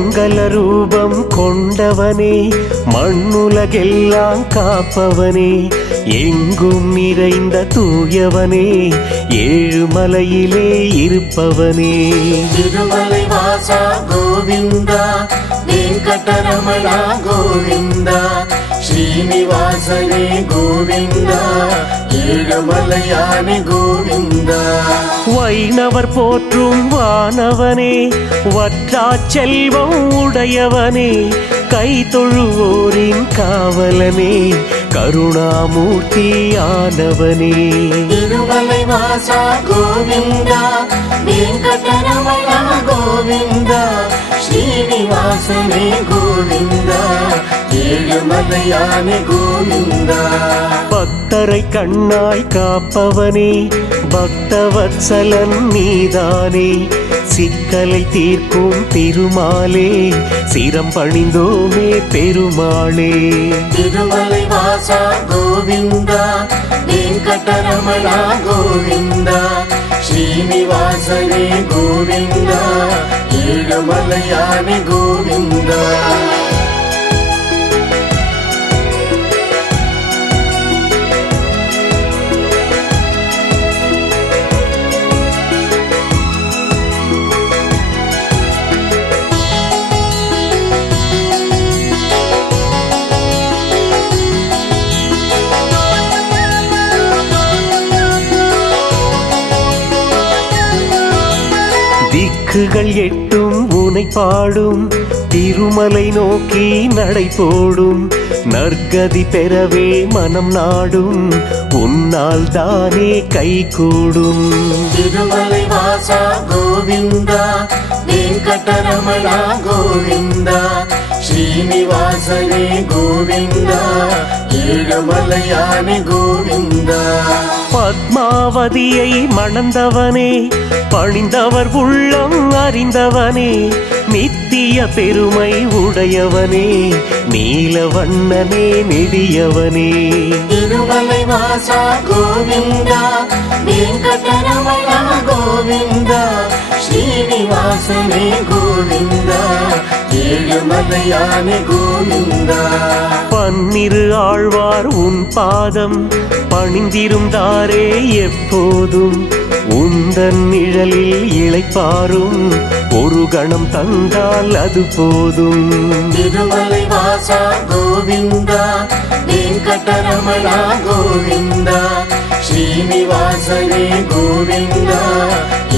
மங்கள ரூபம் கொண்டவனே, மண்ணுலகெல்லாம் காப்பவனே, எங்கும் நிறைந்த தூயவனே, ஏழுமலையிலே இருப்பவனே. திருமலை வாசா கோவிந்தா, வெங்கடரமணா கோவிந்தா, ஸ்ரீனிவாசனே கோவிந்தா, ஏழுமலையானே கோவிந்தா. வைணவர் போற்றும் வானவனே, வற்றா செல்வம் உடையவனே, கை தொழுவோரின் காவலனே, கருணாமூர்த்தி ஆனவனே. திருமலை வாசா கோவிந்தா, வெங்கடரமணா கோவிந்தா, ஸ்ரீனிவாசனே கோவிந்தா, ஏழுமலையானே கோவிந்தா. பக்தரை கண்ணாய் காப்பவனே, பக்தவத்சலன் நீதானே, சிக்கலை தீர்க்கும் திருமாலே, சிரம் பணிந்தோமே பெருமாளே. திருமலை வாசா கோவிந்தா, வெங்கடரமணா கோவிந்தா, ஸ்ரீனிவாசனே கோவிந்தா, ஏழுமலையானே கோவிந்தா. திக்குகள் எட்டும் உனை பாடும், திருமலை நோக்கி நடை போடும், நற்கதி பெறவே மனம் நாடும், உன்னால் தானே கை கூடும். திருமலை வாசா கோவிந்தா, வெங்கடரமணா கோவிந்தா, ஸ்ரீனிவாசனே கோவிந்தா, ஏழுமலையானே கோவிந்தா. பத்மாவதியை மணந்தவனே, பணிந்தவர் உள்ளம் அறிந்தவனே, நித்திய பெருமை உடையவனே, நீலவண்ணனே நெடியவனே. திருமலை வாசா கோவிந்தா, வெங்கடரமணா கோவிந்தா, ஸ்ரீனிவாசனே கோவிந்தா, ஏழுமலையானே கோவிந்தா. பன்னிரு ஆழ்வார் உன் பாதம் பணிந்திருந்தாரே எப்போதும், உந்தன் நிழலில் இளைப்பாரும், ஒரு கணம் தந்தால் அது போதும். திருமலை வாசா கோவிந்தா, வெங்கடரமணா கோவிந்தா, ஸ்ரீனிவாசனே கோவிந்தா,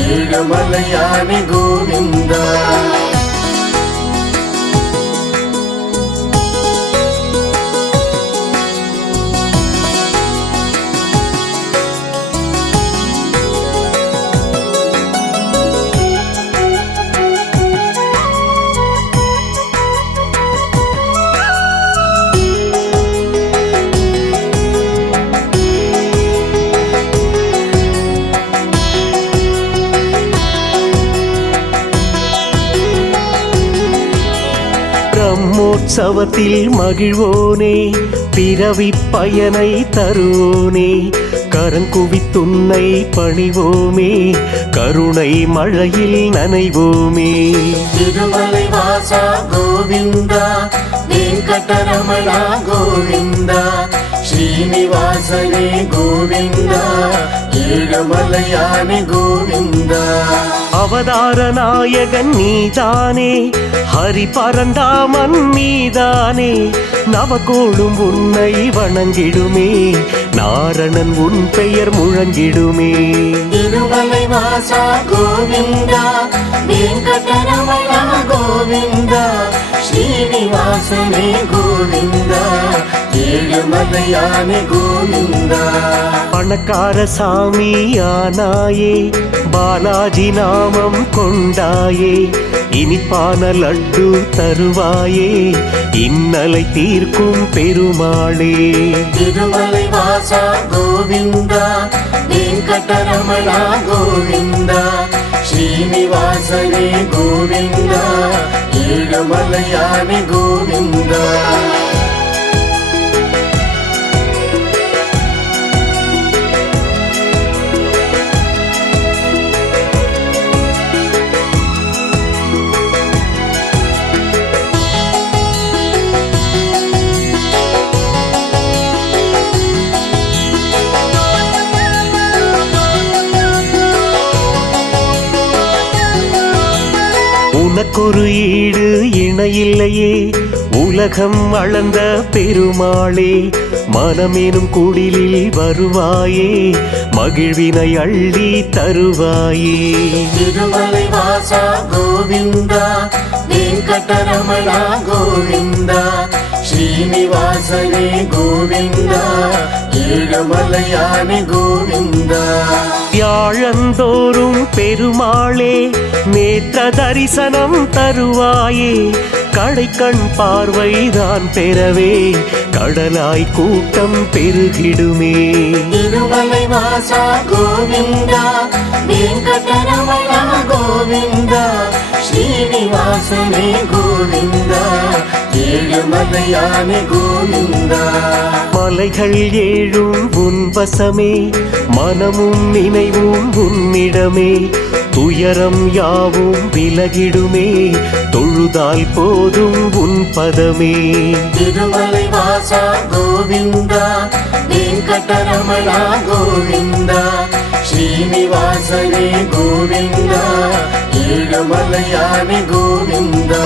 ஏழுமலையானே கோவிந்தா. பிரம்மோற்சவத்தில் மகிழ்வோனே, பிறவி பயனை தருவோனே, கரங்குவித்துன்னை பணிவோமே, கருணை மழையில் நனைவோமே. திருமலை வாசா கோவிந்தா, வெங்கடரமணா கோவிந்தா, ஸ்ரீனிவாசனே கோவிந்தா, ஏழுமலையானே கோவிந்தா. அவதார நாயகன் நீதானே, ஹரி பரந்தாமன் நீதானே, நவகோளும் உன்னை வணங்கிடுமே, நாரணன் உன் பெயர் முழங்கிடுமே. திருமலை வாசா கோவிந்தா, வெங்கடரமணா கோவிந்தா, ஸ்ரீனிவாசனே கோவிந்தா, ஏழுமலையானே கோவிந்தா. பணக்கார சாமி ஆனாயே, பாலாஜி நாமம் கொண்டாயே, இனிப்பான லட்டு தருவாயே, இன்னலை தீர்க்கும் பெருமாளே. திருமலை வாசா கோவிந்தா, வெங்கடரமணா கோவிந்தா, ஸ்ரீனிவாசனே கோவிந்தா, ஏழுமலையானே கோவிந்தா. உனக்கொரு ஈடு இணையில்லையே உலகம் அளந்த பெருமாளே மனமேனும் குடிலில் வருவாயே மகிழ்வினை அள்ளி தருவாயே திருமலை வாசா கோவிந்தா வெங்கடரமணா கோவிந்தா ஸ்ரீனிவாசனே கோவிந்தா ஏழுமலையானே கோவிந்தா வியாழந்தோறும் பெருமாளே நேற்ற தரிசனம் தருவாயே கடைக்கண் பார்வைதான் பெறவே கடலாய் கூட்டம் பெருகிடுமே திருமலை வாசா கோவிந்தா வெங்கடரமணா கோவிந்தா ஸ்ரீனிவாசனே கோவிந்தா ஏழுமலையானே கோவிந்தா மலைகள் ஏழும் உன் வசமே மனமும் நினைவும் உன்னிடமே துயரம் யாவும் விலகிடுமே தொழுதால் போதும் உன் பதமே திருமலை வாசா கோவிந்தா வெங்கடரமணா கோவிந்தா ஸ்ரீனிவாசனே கோவிந்தா ஏழுமலையானே கோவிந்தா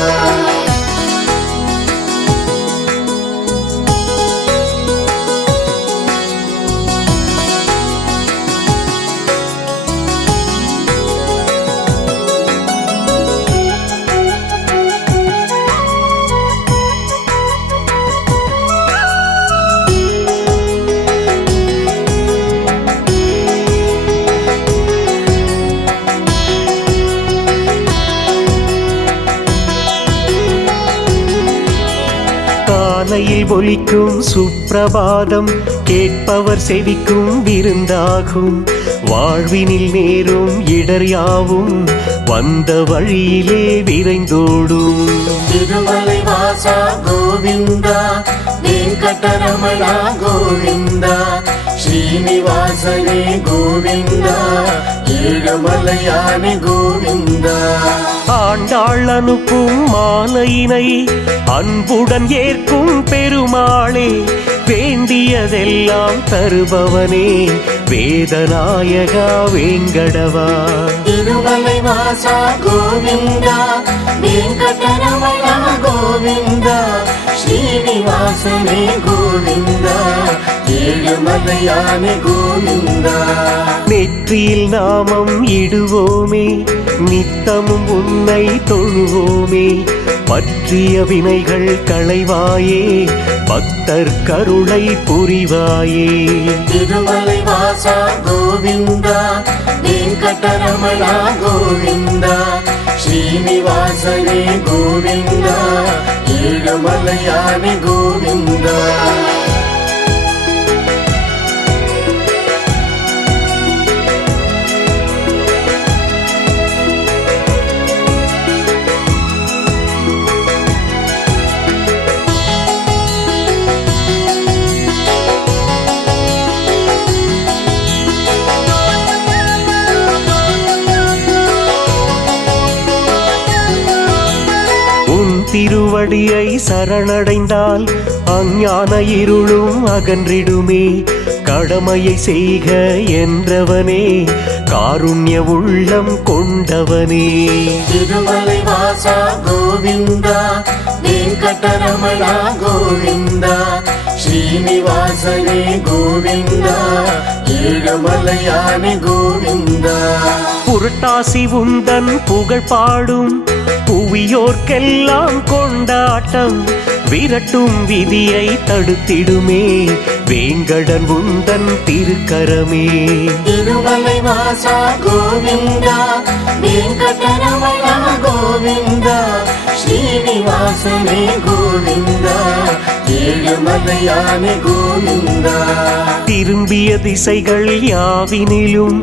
காலையில் ஒலிக்கும் சுப்பிரபாதம் கேட்பவர் செவிக்கும் விருந்தாகும் வாழ்வினில் நேரும் இடர் யாவும் வந்த வழியிலே விரைந்தோடும் திருமலை வாசா கோவிந்தா வெங்கடரமணா கோவிந்தா ஸ்ரீனிவாசனே கோவிந்தா ஏழுமலையானே கோவிந்தா ஆண்டாள் அனுப்பும் மாலையினை அன்புடன் ஏற்கும் பெருமாளே வேண்டியதெல்லாம் தருபவனே வேதநாயகா வேங்கடவா திருமலை வாசா கோவிந்தா வெங்கடரமணா கோவிந்தா ஸ்ரீனிவாசனே கோவிந்தா ஏழுமலையானே கோவிந்தா நெற்றியில் நாமம் இடுவோமே நித்தமும் உன்னை தொழுவோமே பற்றிய வினைகள் களைவாயே பக்தர் கருணை புரிவாயே திருமலை வாசா கோவிந்தா வெங்கடரமணா கோவிந்தா ஸ்ரீனிவாசனே கோவிந்தா ஏழுமலையானே கோவிந்தா திருவடியை சரணடைந்தால் அஞ்ஞான இருளும் அகன்றிடுமே கடமையை செய்க என்றவனே காருண்ய உள்ளம் கொண்டவனே திருமலை வாசா கோவிந்தா வெங்கடரமணா கோவிந்தா ஸ்ரீனிவாசனே கோவிந்தா ஏழுமலையானே கோவிந்தா புரட்டாசி உந்தன் புகழ் பாடும் புவியோர்க்கெல்லாம் கொண்டாட்டம் விரட்டும் விதியை தடுத்திடுமே வேங்கடன் உந்தன் திருக்கரமே திருமலை வாசா கோவிந்தா வெங்கடரமணா கோவிந்தா ஸ்ரீனிவாசனே கோவிந்தா ஏழுமலையானே கோவிந்தா திரும்பிய திசைகள் யாவினிலும்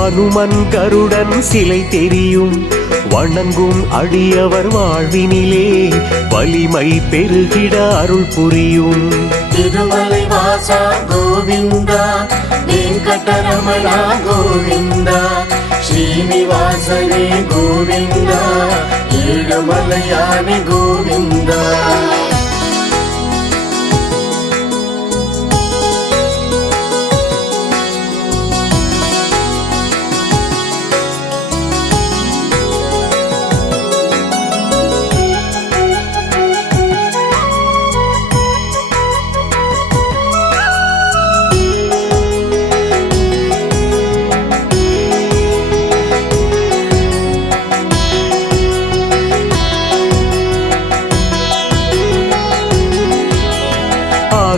அனுமன் கருடன் சிலை தெரியும் வணங்கும் அடியவர் வாழ்வினிலே வலிமை பெருகிட அருள் புரியும் திருமலை வாசா கோவிந்தா வெங்கடரமணா கோவிந்தா ஸ்ரீனிவாசனே கோவிந்தா ஏழுமலையானே கோவிந்தா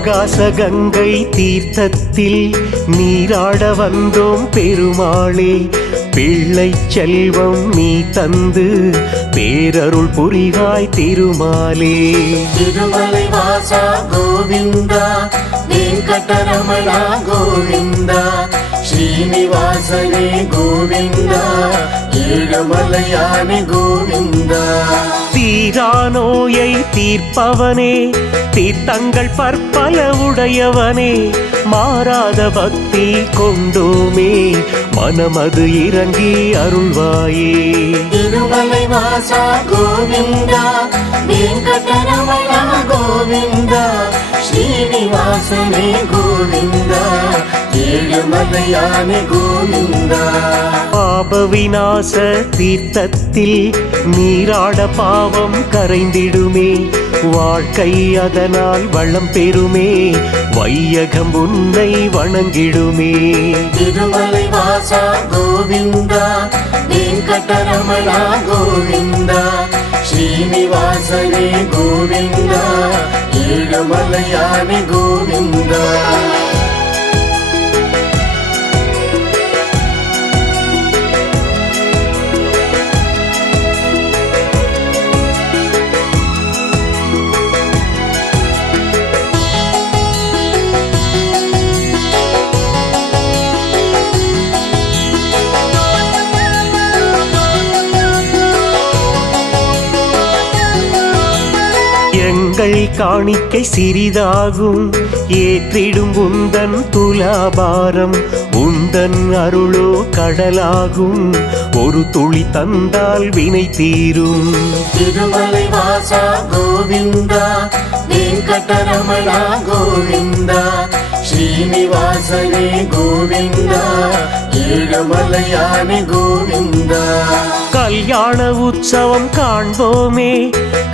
ஆகாச கங்கை தீர்த்தத்தில் நீராட வந்தோம் பெருமாளே. பிள்ளை செல்வம் நீ தந்து பேரருள் புரிவாய் திருமாலே. திருமலை வாசா கோவிந்தா, வெங்கடரமணா கோவிந்தா, ஸ்ரீனிவாசனே கோவிந்தா, ஏழுமலையானே கோவிந்தா. தீரா நோயை தீர்ப்பவனே, தீர்த்தங்கள் பற்பல உடையவனே, மாறாத பக்தி கொண்டோமே, மனமது இறங்கி அருள்வாயே. திருமலை வாசா கோவிந்தா, வெங்கடரமணா கோவிந்தா, ஸ்ரீனிவாசனே கோவிந்தா, ஏழுமலையானே கோவிந்தா. பாப விநாச தீர்த்தத்தில் நீராட பாவம் கரைந்திடுமே, வாழ்க்கை அதனால் வளம் பெறுமே, வையகம் உன்னை வணங்கிடுமே. திருமலை வாசா கோவிந்தா, வெங்கடரமணா கோவிந்தா, ஸ்ரீனிவாசனே கோவிந்தா, ஏழுமலையானே கோவிந்தா. எங்கள் காணிக்கை சிறிதாகும், ஏற்றிடும் உந்தன் துலாபாரம், உந்தன் அருளோ கடலாகும், ஒரு துளி தந்தால் வினை தீரும். திருமலை வாசா கோவிந்தா, வெங்கடரமணா கோவிந்தா, ஸ்ரீனிவாசனே கோவிந்தா, ஏழுமலையானே கோவிந்தா. கல்யாண உற்சவம் காண்போமே,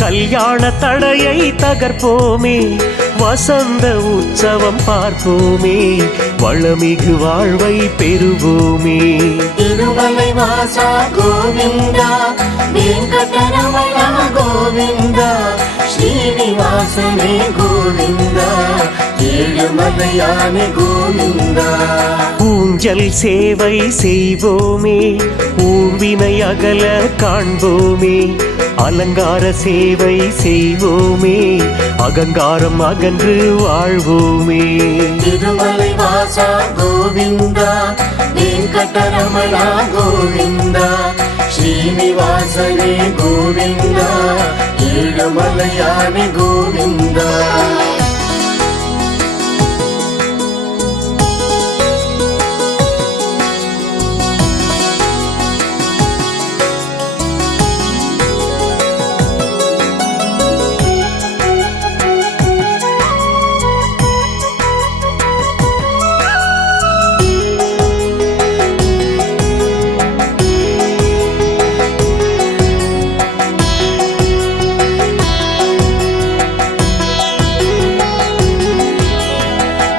கல்யாண தடையை தகர்ப்போமே, வசந்த உற்சவம் பார்ப்போமே, வளமிகு வாழ்வை பெறுவோமே. திருமலை வாசா கோவிந்தா, வெங்கடரமணா கோவிந்தா, ஸ்ரீனிவாசனே கோவிந்தா, ஏழுமலையானே கோவிந்தா. ஊஞ்சல் சேவை செய்வோமே, ஊர்வினை அகல காண்போமே, அலங்கார சேவை செய்வோமே, அகங்காரம் அகன்று வாழ்வோமே. திருமலை வாசா கோவிந்தா, வெங்கடரமணா கோவிந்தா, ஸ்ரீனிவாசனே கோவிந்தா, ஏழுமலையானே கோவிந்தா.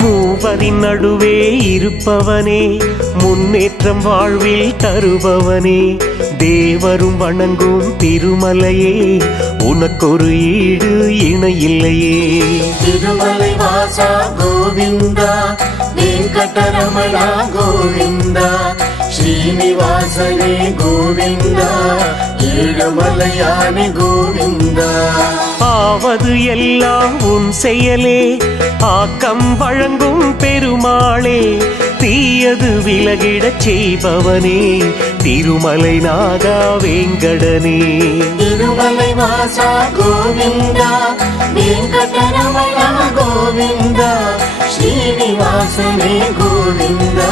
மூவரின் நடுவே இருப்பவனே, முன்னேற்றம் வாழ்வில் தருபவனே, தேவரும் வணங்கும் திருமலையே, உனக்கொரு ஈடு இணையில்லையே. திருமலை வாசா கோவிந்தா, வெங்கடரமணா கோவிந்தா, ஸ்ரீனிவாசனே கோவிந்தா, ஏழுமலையானே கோவிந்தா. ஆவது எல்லாம் உன் செயலே, ஆக்கம் வழங்கும் பெருமாளே, தீயது விலகிடச் செய்பவனே, திருமலை நாதா வேங்கடனே. திருமலை வாசா கோவிந்தா, வெங்கடரமணா கோவிந்தா, ஸ்ரீனிவாசனே கோவிந்தா,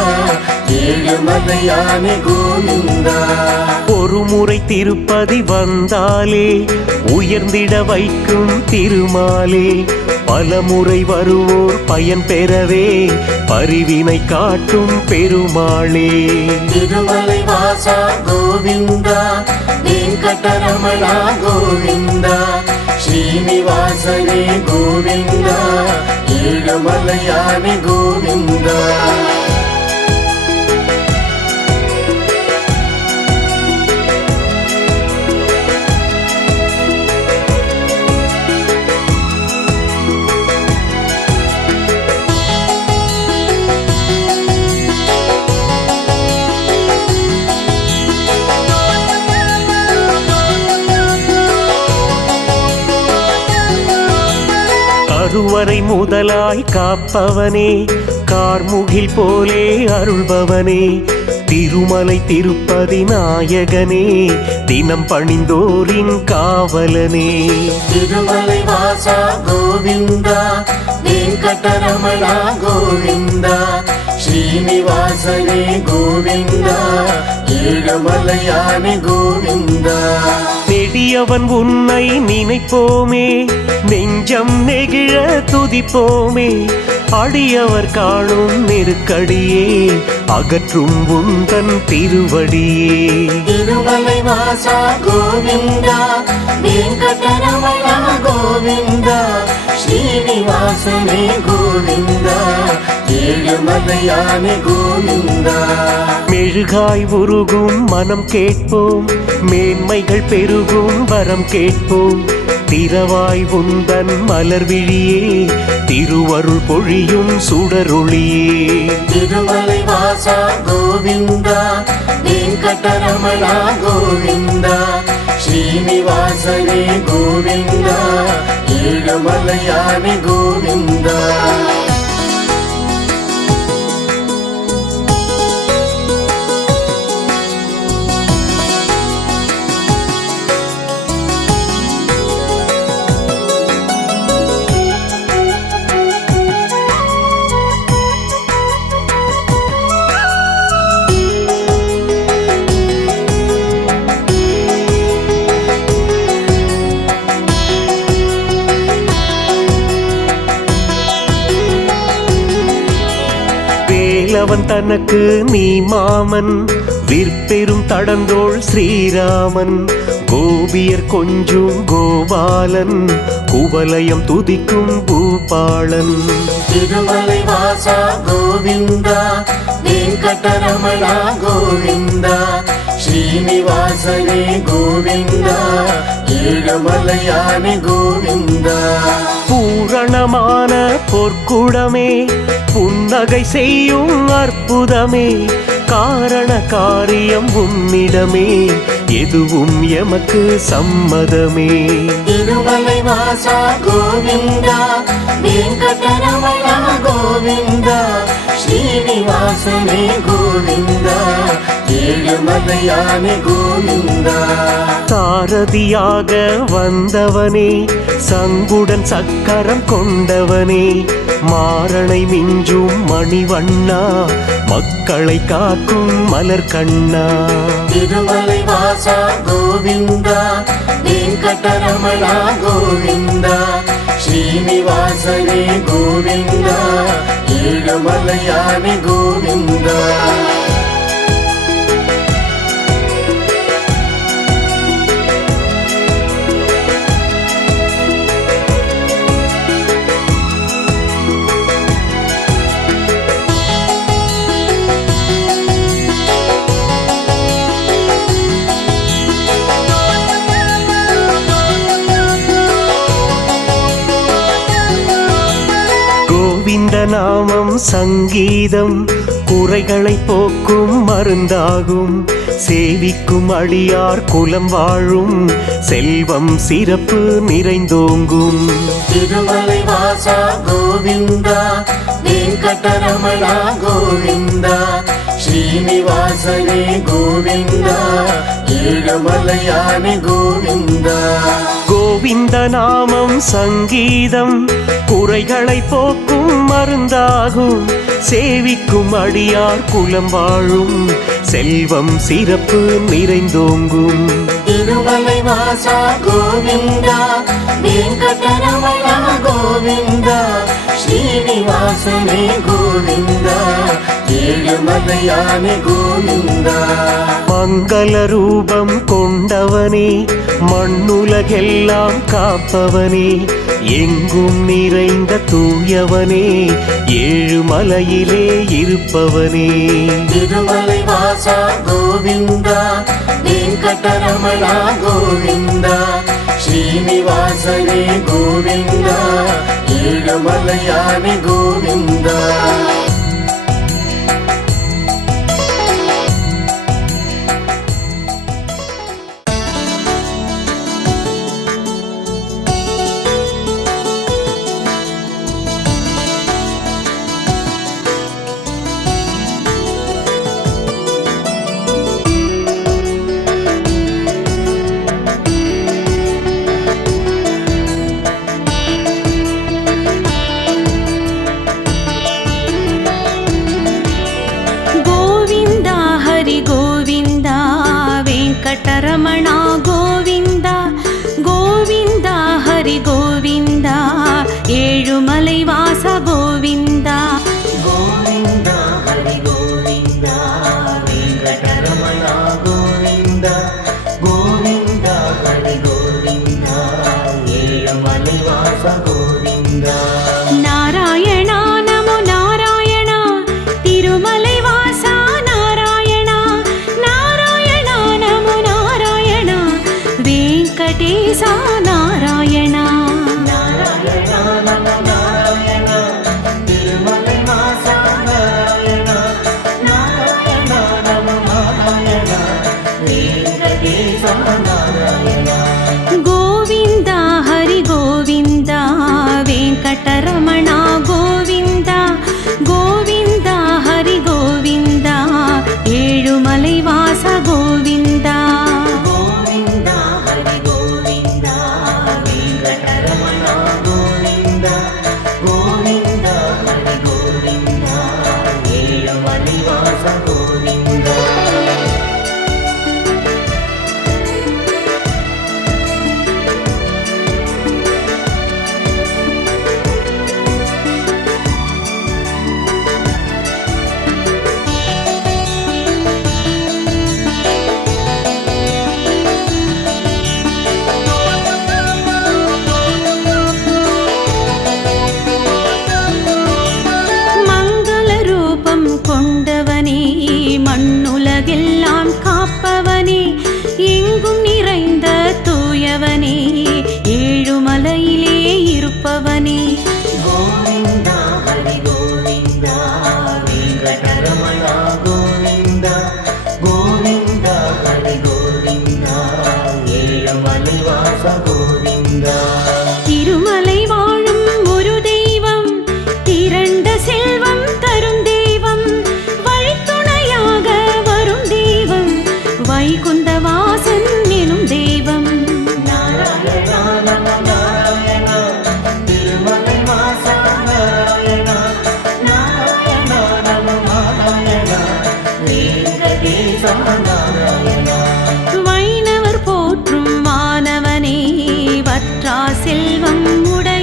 ஏழுமலையானே கோவிந்தா. ஒரு முறை திருப்பதி வந்தாலே உயர்ந்திட வைக்கும் திருமாலே, பல முறை வருவோர் பயன் பெறவே பரிவினை காட்டும் பெருமாளே. திருமலை வாசா கோவிந்தா, வெங்கடரமணா கோவிந்தா, ஸ்ரீனிவாசனே கோவிந்தா, ஏழுமலையானே கோவிந்தா. கருவறை முதலாய் காப்பவனே, கார்முகில் போலே அருள்பவனே, திருமலை திருப்பதி நாயகனே, தினம் பணிந்தோரின் காவலனே. திருமலை வாசா கோவிந்தா, வெங்கடரமணா கோவிந்தா, ஸ்ரீனிவாசனே கோவிந்தா, ஏழுமலையானே கோவிந்தா. நெடியவன் உன்னை நினைப்போமே, நெஞ்சம் நெகிழ துதிப்போமே, அடியவர் காணும் நெருக்கடியே அகற்றும் உந்தன் திருவடியே. திருமலை வாசா கோவிந்தா, வெங்கடரமணா கோவிந்தா, ஸ்ரீனிவாசனே கோவிந்தா, ஏழுமலையானே கோவிந்தா. மெழுகாய் உருகும் மனம் கேட்போம், மேன்மைகள் பெருகும் வரம் கேட்போம், திரவாய் உந்தன் மலர் விழியே, திருவருள் பொழியும் சுடரொளியே. திருமலை வாசா கோவிந்தா, வெங்கடரமணா கோவிந்தா, ஸ்ரீனிவாசனே கோவிந்தா, ஏழுமலையானே கோவிந்தா. வேலவன் தனக்கு நீ மாமன், விற்பெரும் தடந்தோள் ஸ்ரீராமன், கோபியர் கொஞ்சும் கோபாலன், குவலயம் துதிக்கும் பூபாலன். திருமலை வாசா கோவிந்தா, வெங்கடரமணா கோவிந்தா, ஸ்ரீனிவாசனே கோவிந்தா, ஏழுமலையானே கோவிந்தா. பூரணமான பொற்குடமே, புன்னகை செய்யும் அற்புதமே, காரண காரியம் உன்னிடமே, எதுவும் எமக்கு சம்மதமே. திருமலை வாசா கோவிந்தா, வெங்கடரமணா கோவிந்தா, ஸ்ரீனிவாசனே கோவிந்தா, ஏழுமலையானே கோவிந்தா. சாரதியாக வந்தவனே, சங்குடன் சக்கரம் கொண்டவனே, மாரணை மிஞ்சும் மணிவண்ணா, மக்களை காக்கும் மலர் கண்ணா. திருமலை வாசா கோவிந்தா, வெங்கடரமணா கோவிந்தா, ஸ்ரீனிவாசனே கோவிந்தா, ஏழுமலையானே கோவிந்தா. கோவிந்த நாமம் சங்கீதம், குறைகளை போக்கும் மருந்தாகும், சேவிக்கும் அடியார் குலம் வாழும், செல்வம் சிறப்பு நிறைந்தோங்கும். திருமலை வாசா கோவிந்தா, வெங்கடரமணா கோவிந்தா, ஸ்ரீனிவாசனே கோவிந்தா, ஏழுமலையானே கோவிந்தா. கோவிந்த நாமம் சங்கீதம், குறைகளை போக்கும் மருந்தாகும், சேவிக்கும் அடியார் குலம் வாழும், செல்வம் சிறப்பு நிறைந்தோங்கும். திருமலை வாசா கோவிந்தா, வெங்கடரமணா கோவிந்தா, ஸ்ரீனிவாசனே கோவிந்தா, ஏழுமலையானே கோவிந்தா. மங்கள ரூபம் கொண்டவனே, மண்ணுலகெல்லாம் காப்பவனே, எங்கும் நிறைந்த தூயவனே, ஏழுமலையிலே இருப்பவனே. திருமலை வாசா கோவிந்தா, வெங்கடரமணா கோவிந்தா, ஸ்ரீனிவாசனே கோவிந்தா, ஏழுமலையானே கோவிந்தா. வெங்கடரமணா கோவிந்தா கோவிந்தா ஹரி கோவிந்தா ஏழுமலை வாசா கோவிந்தா கோவிந்தா ஹரி கோவிந்தா வெங்கடரமணா கோவிந்தா கோவிந்தா ஹரி கோவிந்தா ஏழுமலை வாச கோவிந்தா நாராயணா நமோ நாராயணா திருமலை வாசா நாராயணா நாராயணா நமோ நாராயணா வெங்கடேசா நாராயணா நாராயணா நமோ நாராயணா திருமலை வாசா நாராயணா நாராயணா நமோ நாராயணா வெங்கடேசா நாராயணா கோவிந்தா ஹரி கோவிந்தா வெங்கடரமணா கோவிந்தா கோவிந்தா ஹரி கோவிந்தா ஏழுமலை வாசா கோவிந்தா கோவிந்தா ஹரி கோவிந்தா வெங்கடரமணா கோவிந்தா கோவிந்தா ஹரி கோவிந்தா ஏழுமலை வாச கோவிந்தா மங்கள ரூபம் கொண்டவனே மண்ணுலகெல்லாம் காப்பவனே எங்கும் நிறைந்த தூயவனே ஏழுமலையிலே இருப்பவனே கோவிந்தா ஹரி கோவிந்தா வெங்கடரமணா கோவிந்தா கோவிந்தா ஹரி கோவிந்தா ஏழுமலை வாச கோவிந்தா திருமலை வாழும் ஒரு தெய்வம் திரண்ட செல்வம் தரும் தெய்வம் வழித்துணையாக வரும் தெய்வம் வைகுந்த வாசன் எனும் தெய்வம் நாராயணா நமோ நாராயணா திருமலை வாசா நாராயணா நாராயணா நமோ நாராயணா வெங்கடேசா நாராயணா வைணவர் போற்றும் மாணவனே வற்றா செல்வம் உடனே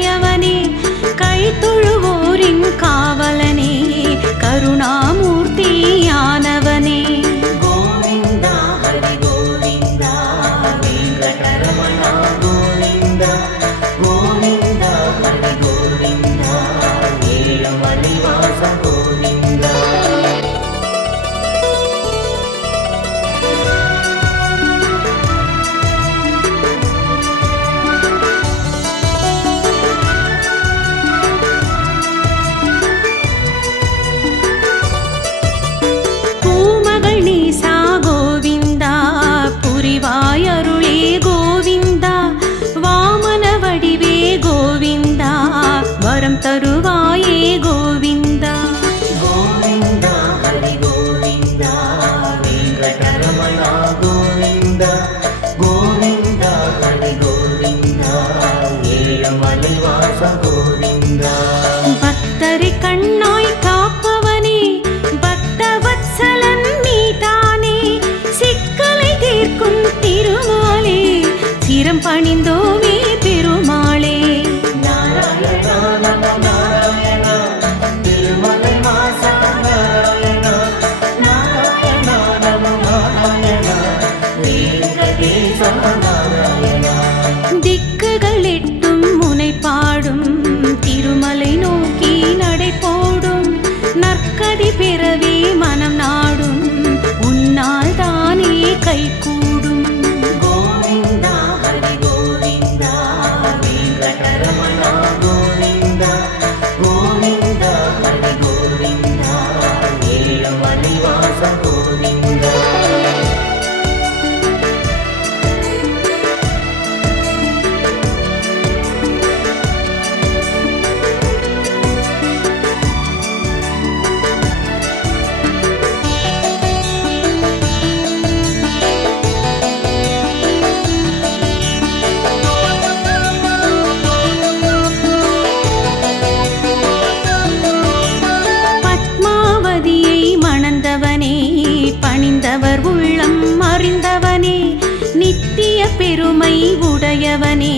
உடையவனே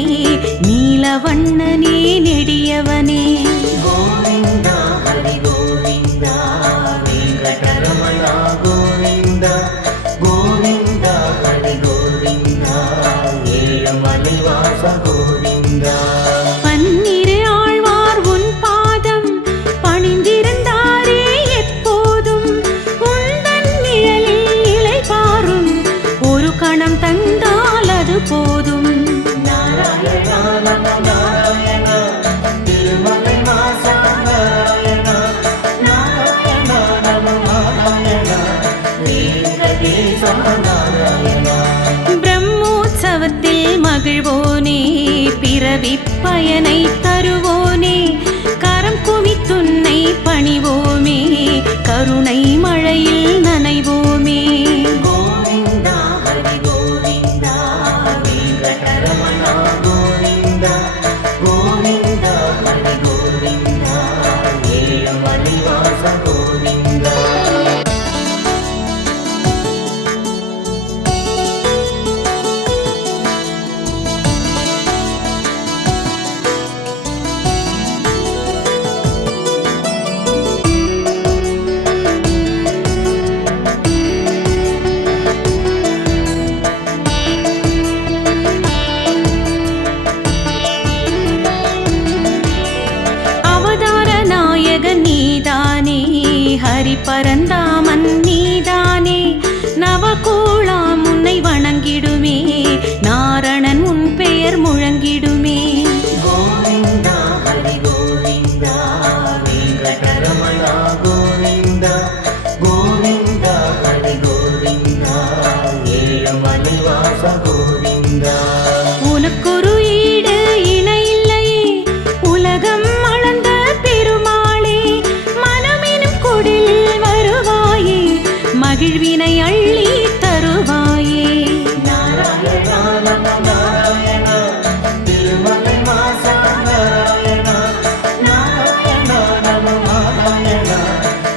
நீலவண்ணனே நெடியவனே கோவிந்த ஹரி கோவிந்த வெங்கடரமண கோவிந்த கோவிந்த ஹரி கோவிந்த ஏழுமலை வாச கோவிந்த பன்னிரு ஆழ்வார் உன் பாதம் பணிந்திருந்தாரே எப்போதும் உந்தன் நிழலில் இளைப்பாறும் ஒரு கணம் தந்தால் அது போதும் நாராயணா நம நாராயணா திருமலை வாசா நாராயணா நாராயணா நம நாராயணா வெங்கடேசா நாராயணா பிரம்மோற்சவத்தில் மகிழ்வோனே பிறவி பயனை தருவோனே கரம் குவித்துன்னை பணிவோமே கருணை மழையில் நனைவோமே கோவிந்த ஹரி கோவிந்த வெங்கடரமண கோவிந்த கோவிந்த ஹரி கோவிந்த ஏழுமலை வாச கோவிந்த அவதார நாயகன் நீதானே ஹரி பரந்தாமன் நீதானே நவகோளாம் உன்னை வணங்கிடுமே நாரணன் உன் பெயர் முழங்கிடுமே கோவிந்த ஹரி கோவிந்த வெங்கடரமண கோவிந்த கோவிந்த ஹரி கோவிந்த ஏழுமலை வாச கோவிந்த உனக்கொரு ஈடு இணையில்லையே உலகம் அளந்த பெருமாளே மனமெனும் கொடில் வருவாயே மகிழ்வினை அள்ளி தருவாயே நாராயணா நம நாராயணா திருமலை வாசா நாராயணா நாராயணா நம நாராயணா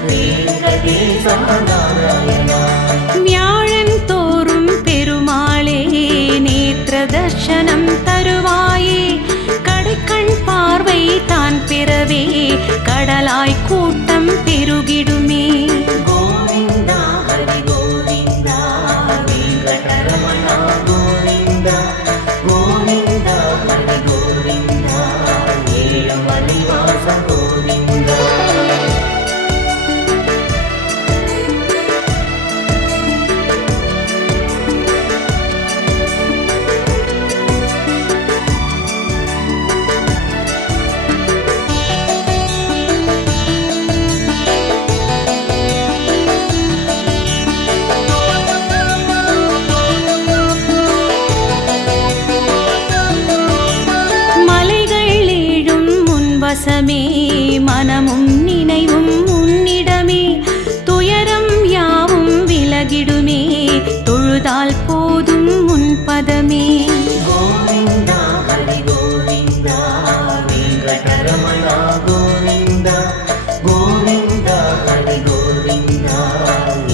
வெங்கடேசா நாராயணா வியாழன் தோறும் பெருமாளே நேத்திர தர்ஷனம் தருவாயே கடைக்கண் பார்வை தான் பெறவே கடலாய் கூட்டம் பெருகிடுமே கோவிந்த ஹரி கோவிந்த வெங்கடரமண கோவிந்த கோவிந்த ஹரி கோவிந்த ஏழுமலை வாச கோவிந்த மலைகள் ஏழும் முன் வசமே மனமும் நினைவும் உன்னிடமே துயரம் யாவும் விலகிடுமே தொழுதால் போதும் உன் பதமே கோவிந்த ஹரி கோவிந்த வெங்கடரமண கோவிந்த கோவிந்த ஹரி கோவிந்த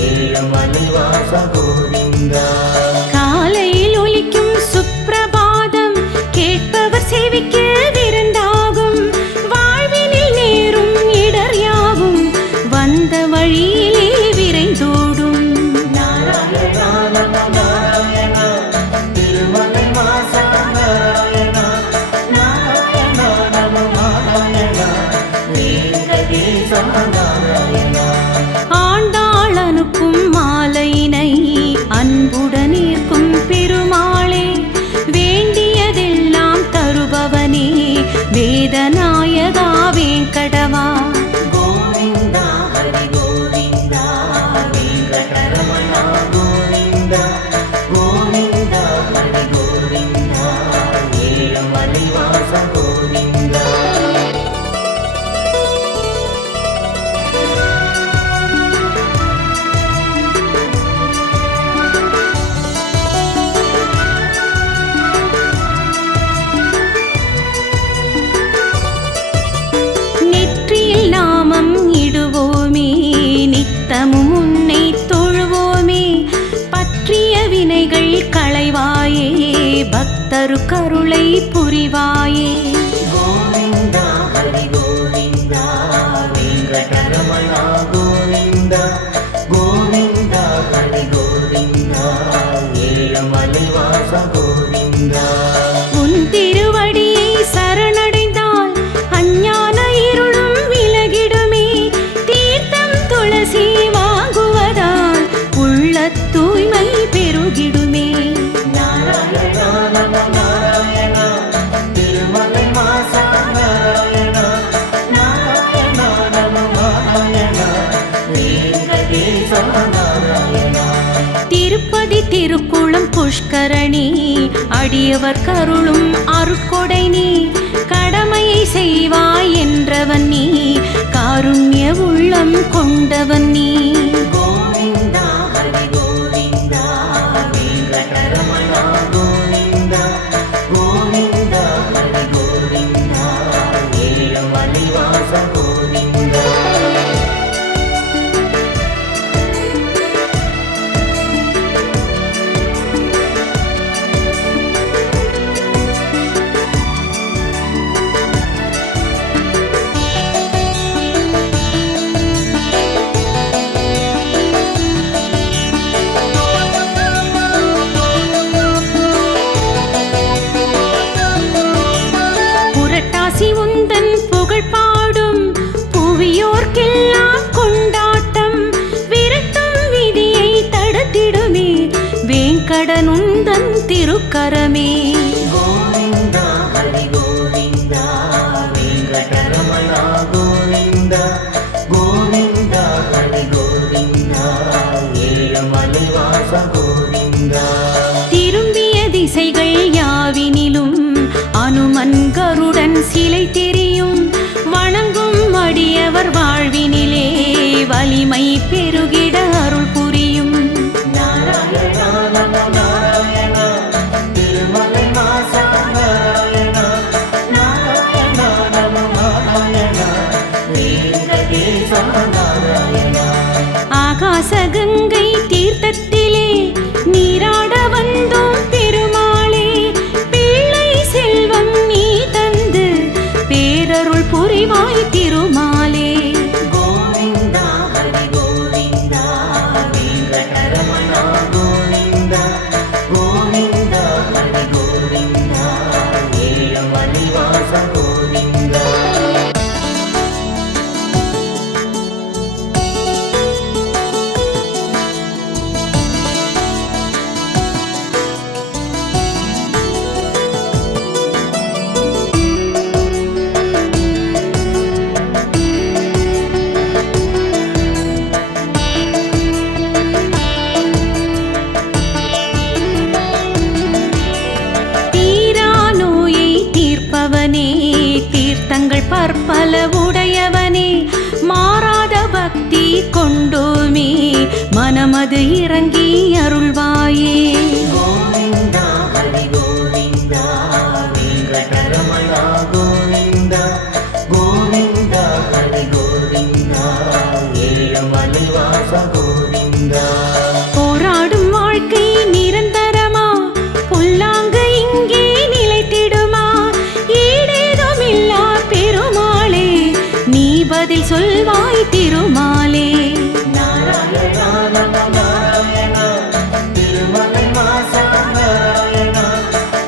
ஏழுமலை வாச கோவிந்த காலையில் ஒலிக்கும் சுப்பிரபாதம் கேட்பவர் செவிக்கு விருந்தாகும் வாழ்வினில் நேரும் அருளை புரிவாயே. கோவிந்தா ஹரி கோவிந்தா வெங்கடரமணா கோவிந்தா கோவிந்தா ஹரி கோவிந்தா ஏழுமலை வாச கோவிந்தா. உன் திருவடியை சரணடைந்தால் அஞ்ஞான இருளும் விலகிடுமே. தீர்த்தம் துளசி வாங்குவதால் உள்ள தூய்மை பெருகிடுமே. நாராயணா நம நாராயணா திருமலை மாசா நாராயணா நாராயணா நம நாராயணா வெங்கடேசா நாராயணா. திருப்பதி திருக்குளம் புஷ்கரணி அடியவர் கருளும் அருட்கொடை நீ. கடமையை செய்வாய் என்றவன் நீ, காருண்ய உள்ளம் கொண்டவன் நீ. கோவிந்தா ஹரி கோவிந்தா வெங்கடரமணா கோவிந்தா கோவிந்தா ஹரி கோவிந்தா ஏழுமலை வாச கோவிந்தா. புரட்டாசி உந்தன் புகழ் பாடும் புவியோர்க்கெல்லாம் கொண்டாட்டம். விரட்டும் விதியை தடுத்திடுமே வேங்கடனுந்தன் திருக்கரமே. கோவிந்தா ஹரி கோவிந்தா வெங்கடரமணா கோவிந்தா கோவிந்தா ஹரி கோவிந்தா ஏழுமலை வாச கோவிந்தா. திரும்பிய திசைகள் யாவினிலும் அனுமன் கருடன் சிலை தெரியும். வணங்கும் அடியவர் வாழ்வினிலே வலிமை பெருகிட அருள் புரியும். நாராயணா நம நாராயணா திருமலை மாசா நாராயணா நாராயணா நம நாராயணா வெங்கடேசா நாராயணா. ஆகாச கங்கை தீர்த்தத்திலே நீராட வந்தோம் பெருமாளே. பிள்ளை செல்வம் நீ தந்து பேரருள் புரிவாய் திருமாலே. கோவிந்தா ஹரி கோவிந்தா வெங்கடரமணா கோவிந்தா கோவிந்தா ஹரி கோவிந்தா ஏழுமலை வாச கோவிந்தா. தீரா நோயை தீர்ப்பவனே, தீர்த்தங்கள் பற்பல உடையவனே. மாறாத பக்தி கொண்டோமே மனமது இறங்கி அருள்வாயே. கோவிந்தா ஹரி கோவிந்தா வெங்கடரமணா கோவிந்தா கோவிந்தா ஹரி கோவிந்தா ஏழுமலை வாச கோவிந்தா. போராடும் வாழ்க்கை நிரந்தரமா, புல்லாங்கு இங்கே நிலைத்திடுமா? ஈடேதுமில்லா பெருமாளே, நீ பதில் சொல்வாய் திருமாலே. நாராயணா நம நாராயணா திருமலை மாசா நாராயணா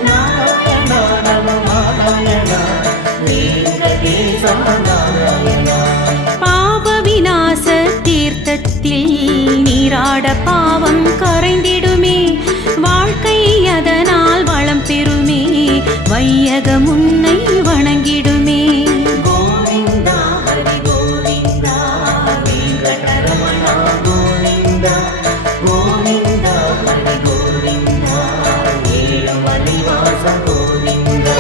நாராயணா நம நாராயணா வெங்கடேசா நாராயணா. பாப விநாச தீர்த்தத்தில் நீராட பாவம் கரைந்திடுமே. வாழ்க்கை அதனால் வளம் பெறுமே, வையகம் உன்னை வணங்கிடுமே. கோவிந்தா ஹரி கோவிந்தா வெங்கடரமணா கோவிந்தா கோவிந்தா ஹரி கோவிந்தா ஏழுமலை வாச கோவிந்தா.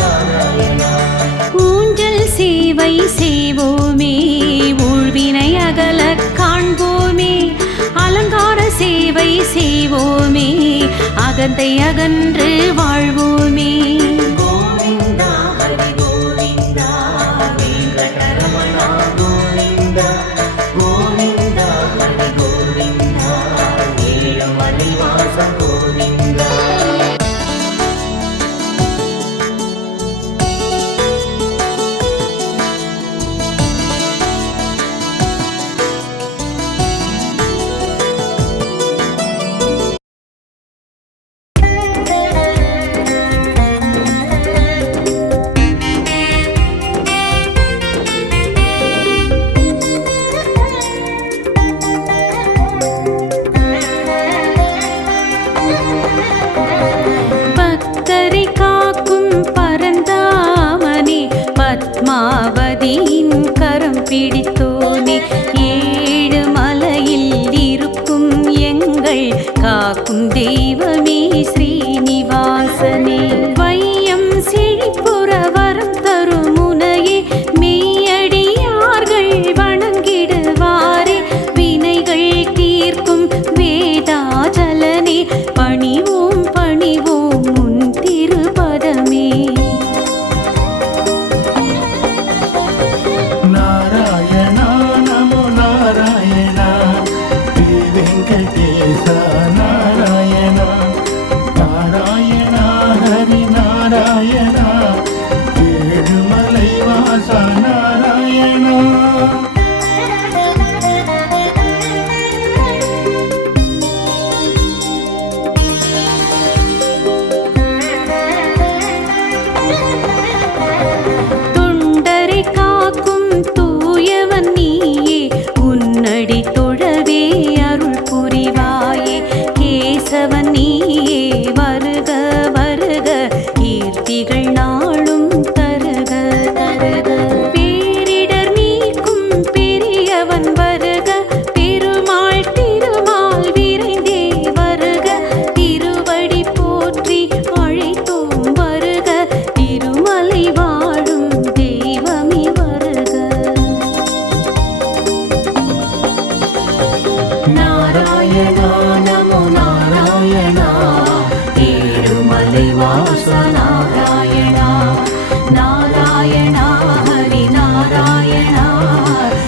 நாராயணா. ஊஞ்சல் சேவை செய்வோமே, ஊழ்வினை அகல காண்போமே. அலங்கார சேவை செய்வோமே, அகந்தை அகன்று வாழ்வோமே. கோவிந்தா ஹரி கோவிந்தா வெங்கடரமணா கோவிந்தா. கோவிந்தா ஹரி கோவிந்தா ஏழுமலை வாசம் கோவிந்தா. பக்தரை காக்கும் பரந்தாமனே, பத்மாவதியின் கரம் பிடித்தோனே. ஏழு மலையில் இருக்கும் எங்கள் காக்கும் தெய்வமே ஸ்ரீனிவாசனே. வையம் செழிப்புற வரம் தரும் முனையே, மெய்யடியார்கள் வணங்கிடுவாரே. வினைகள் தீர்க்கும் வேதாஜலனே, பணிவோம் பணிவோம் உன் திருப்பதமே. நாராயணா நமோ நாராயணா, ஸ்ரீ வெங்கடேச நாராயணா. நாராயணா ஹரி நாராயணா, ஏழுமலை வாச நாராயணா. தொண்டரை காக்கும் தூயவன் நீயே, உன்னடி தொழவே அருள் புரிவாயே. கேசவன் நீயே வருக வருக, கீர்த்திகள் நாளும் தருக தருக. பேரிடர் நீக்கும் பெரியவன் வருக, பெருமாள் திருமால் விரைந்தே வருக. திருவடி போற்றி அழைத்தோம் வருக, திருமலை வாழும் தெய்வமே வருக. நாராயணா நமோ நாராயணா, ஏழுமலை வாச நாராயணா. நாராயணா ஹரி நாராயணா,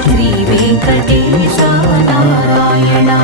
ஸ்ரீ வெங்கடேச நாராயணா.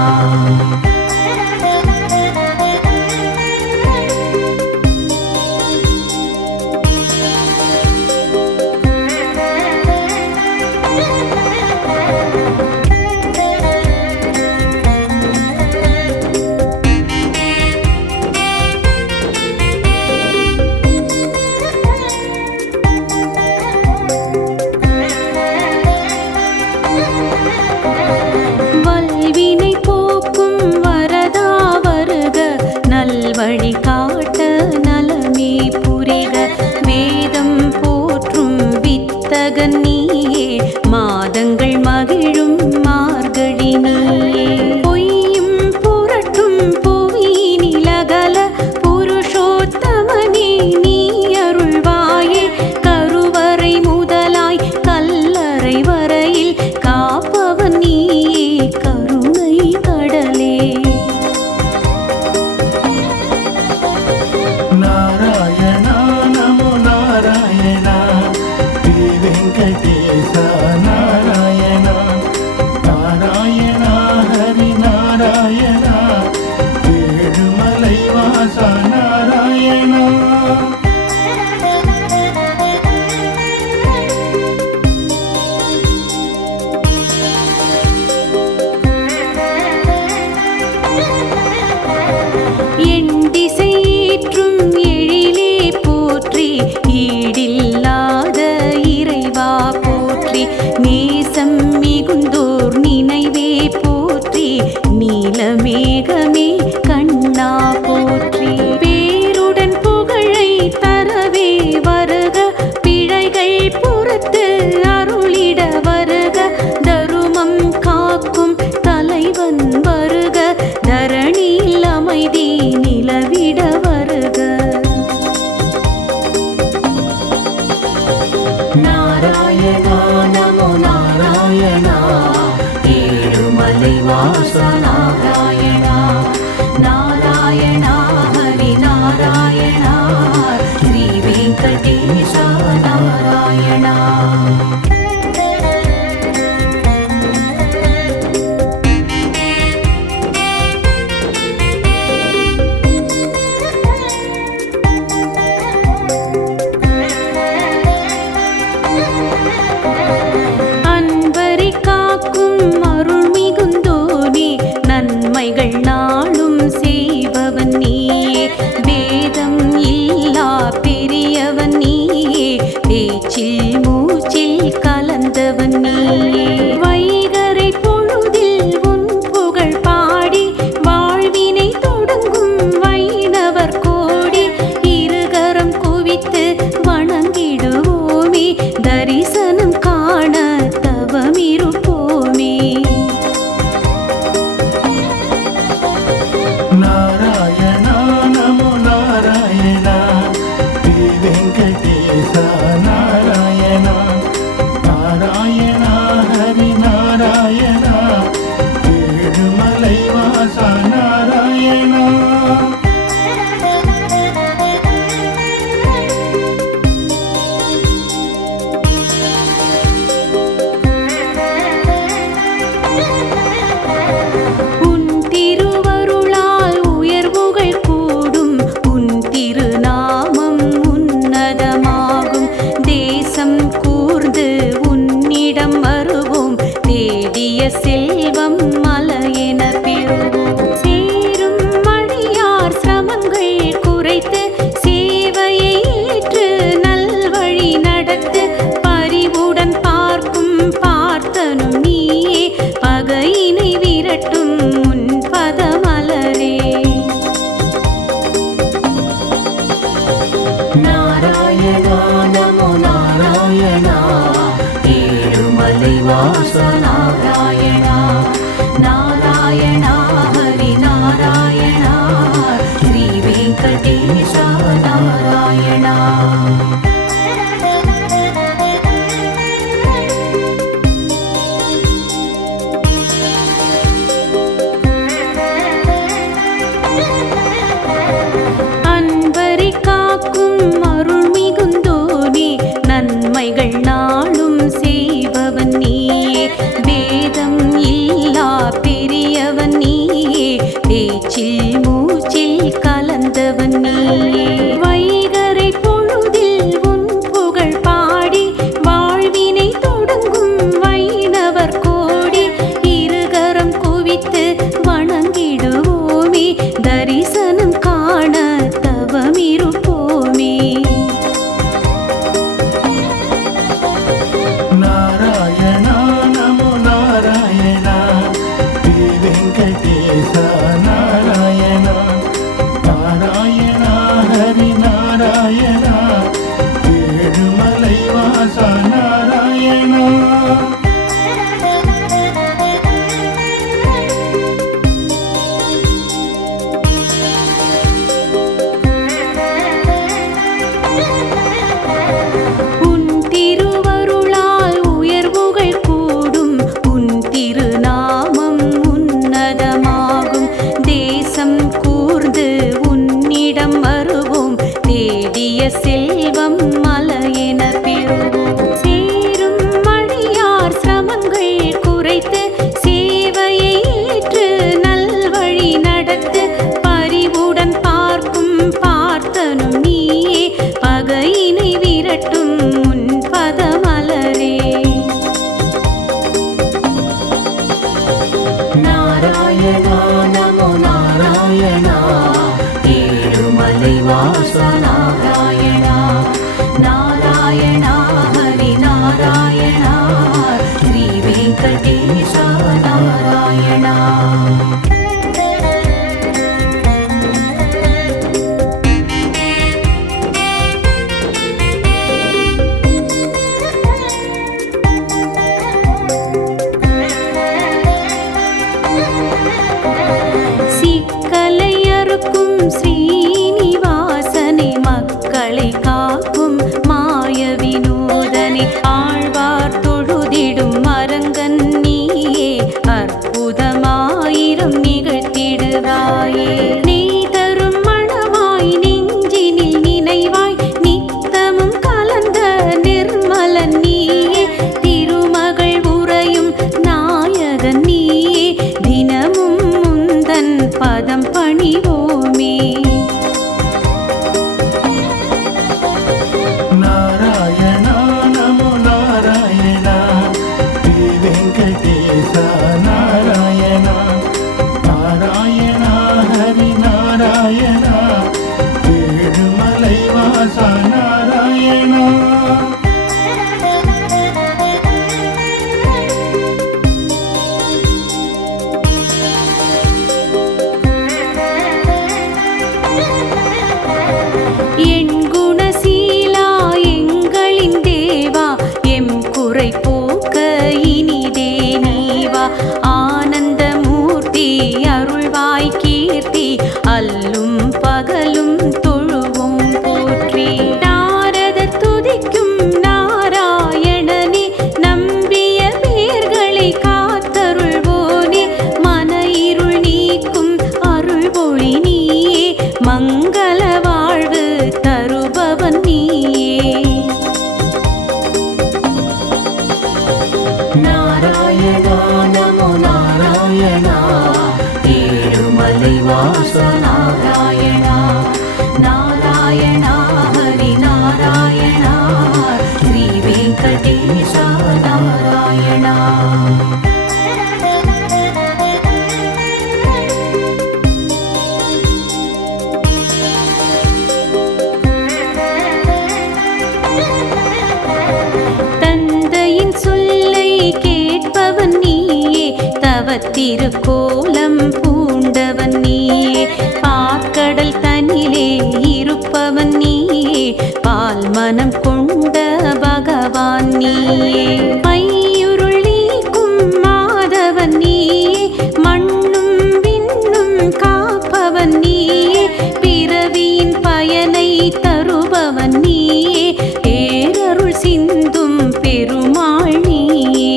திருமலைவாச நாராயணா நாராயணா ஹரி நாராயணா ஸ்ரீ வெங்கடேச நாராயணா. அன்பரை காக்கும் அருள் மிகுந்தோனே, நன்மைகள் நாளும் செய்பவன் நீயே, வேதம் இல்லா பெரியவன் நீயே, பேச்சில் மூச்சில் கலந்தவன் நீயே. வைகரை பொழுதில் உன் புகழ் பாடி வாழ்வினை தொடங்கும் வைணவர் கோடி, இருகரம் குவித்து வணங்கிடுவோமே, தரிசனம் காண தவமிருப்போமே. நாராயணா நமோ நாராயணா ஸ்ரீ வெங்கடேச நாராயணா நாராயணா ஹரி நாராயணா ஏழுமலை வாச நாராயணா. உன் திருவருளால் உயர்வுகள் கூடும், உன் திருநாமம் உன்னதமாகும், தேசம் கூர்ந்து உன்னிடம் வருவோம், தேடிய செல்வம் மலையென பெறுவோம். சேரும் மடியார் சிரமங்கள் குறைத்து சேவையை ஏற்று நல்வழி நடத்து, பரிவுடன் பார்க்கும் பார்த்தனும் நீயே, பகையினை விரட்டும் உன் பதமலரே. நாராயணா நமோ நாராயணா ஏழுமலைவாச நாராயணா நாராயணா ஹரி நாராயணா ஸ்ரீ வெங்கடேச நாராயணா. அன்பரை காக்கும் அருள் மிகுந்தோனே, நன்மைகள் நாளும் செய்பவன் நீயே, வேதம் இல்லா பெரியவன் நீயே, பேச்சில் மூச்சில் கலந்தவன் நீயே. வைகரை பொழுதில் உன் புகழ் பாடி வாழ்வினை தொடங்கும் வைணவர் கோடி, இருகரம் குவித்து வணங்கிடுவோமே, தரிசனம் காண தவமிருப்போமே. நாராயணா நமோ நாராயணா ஸ்ரீ வெங்கடேச நாராயணா நாராயணா ஹரி நாராயணா ஏழுமலை வாச நாராயணா. உன் திருவருளால் உயர்வுகள் கூடும், உன் திருநாமம் உன்னதமாகும், தேசம் கூர்ந்து உன்னிடம் வருவோம், தேடிய செல்வம் மலையென பெறுவோம். சேரும் மடியார் சிரமங்கள் குறைத்து சேவையை ஏற்று நல்வழி நடத்து, பரிவுடன் பார்க்கும் பார்த்தனும் நீயே, பகையினை விரட்டும் உன் பதமலரே. நாராயணா நமோ நாராயணா ஏழுமலைவாச நாராயணா நாராயணா ஹரி நாராயணா ஸ்ரீ வெங்கடேச நாராயணா. சிக்கலை அறுக்கும் ஸ்ரீனிவாசனை, மக்களை காக்கும் மாய வினோதனை, ஆழ்வார் தொழுதிடும் அரங்கன் நீயே, அற்புதமா வாசா நாராயணா. என் குணசீலா எங்களின் தேவா எம் குறை போக்க இனிதே நீவா. ஆனந்த மூர்த்தி அருள்வாய் கீர்த்தி அல்லும் பகலும் தொழுவோம் போற்றி. நாரத துதிக்கும் நாராயணனே நம்பிய பேர்களை காத்தருள்வோனே. மன இருள் நீக்கும் அருள் ஒளி நீயே மங்கள வாழ்வு தருபவன் நீயே. நாராயணா நமோ நாராயணா ஏழுமலை வாச நாராயணா. நாராயணா ஹரி நாராயணா ஸ்ரீ வெங்கடேஷ நாராயணா. தந்தையின் சொல்லை கேட்பவன் நீயே தவத்திருக்கோலம் பூண்டவன் நீயே. பாற்கடல் தனிலே இருப்பவன் நீயே பால் மனம் கொண்ட பகவான் நீயே. மையுருள் நீக்கும் மாதவன் நீயே மண்ணும் விண்ணும் காப்பவன் நீயே. பிறவியின் பயனை தருபவன் நீயே பேரருள் சிந்தும் பெருமாள் நீயே.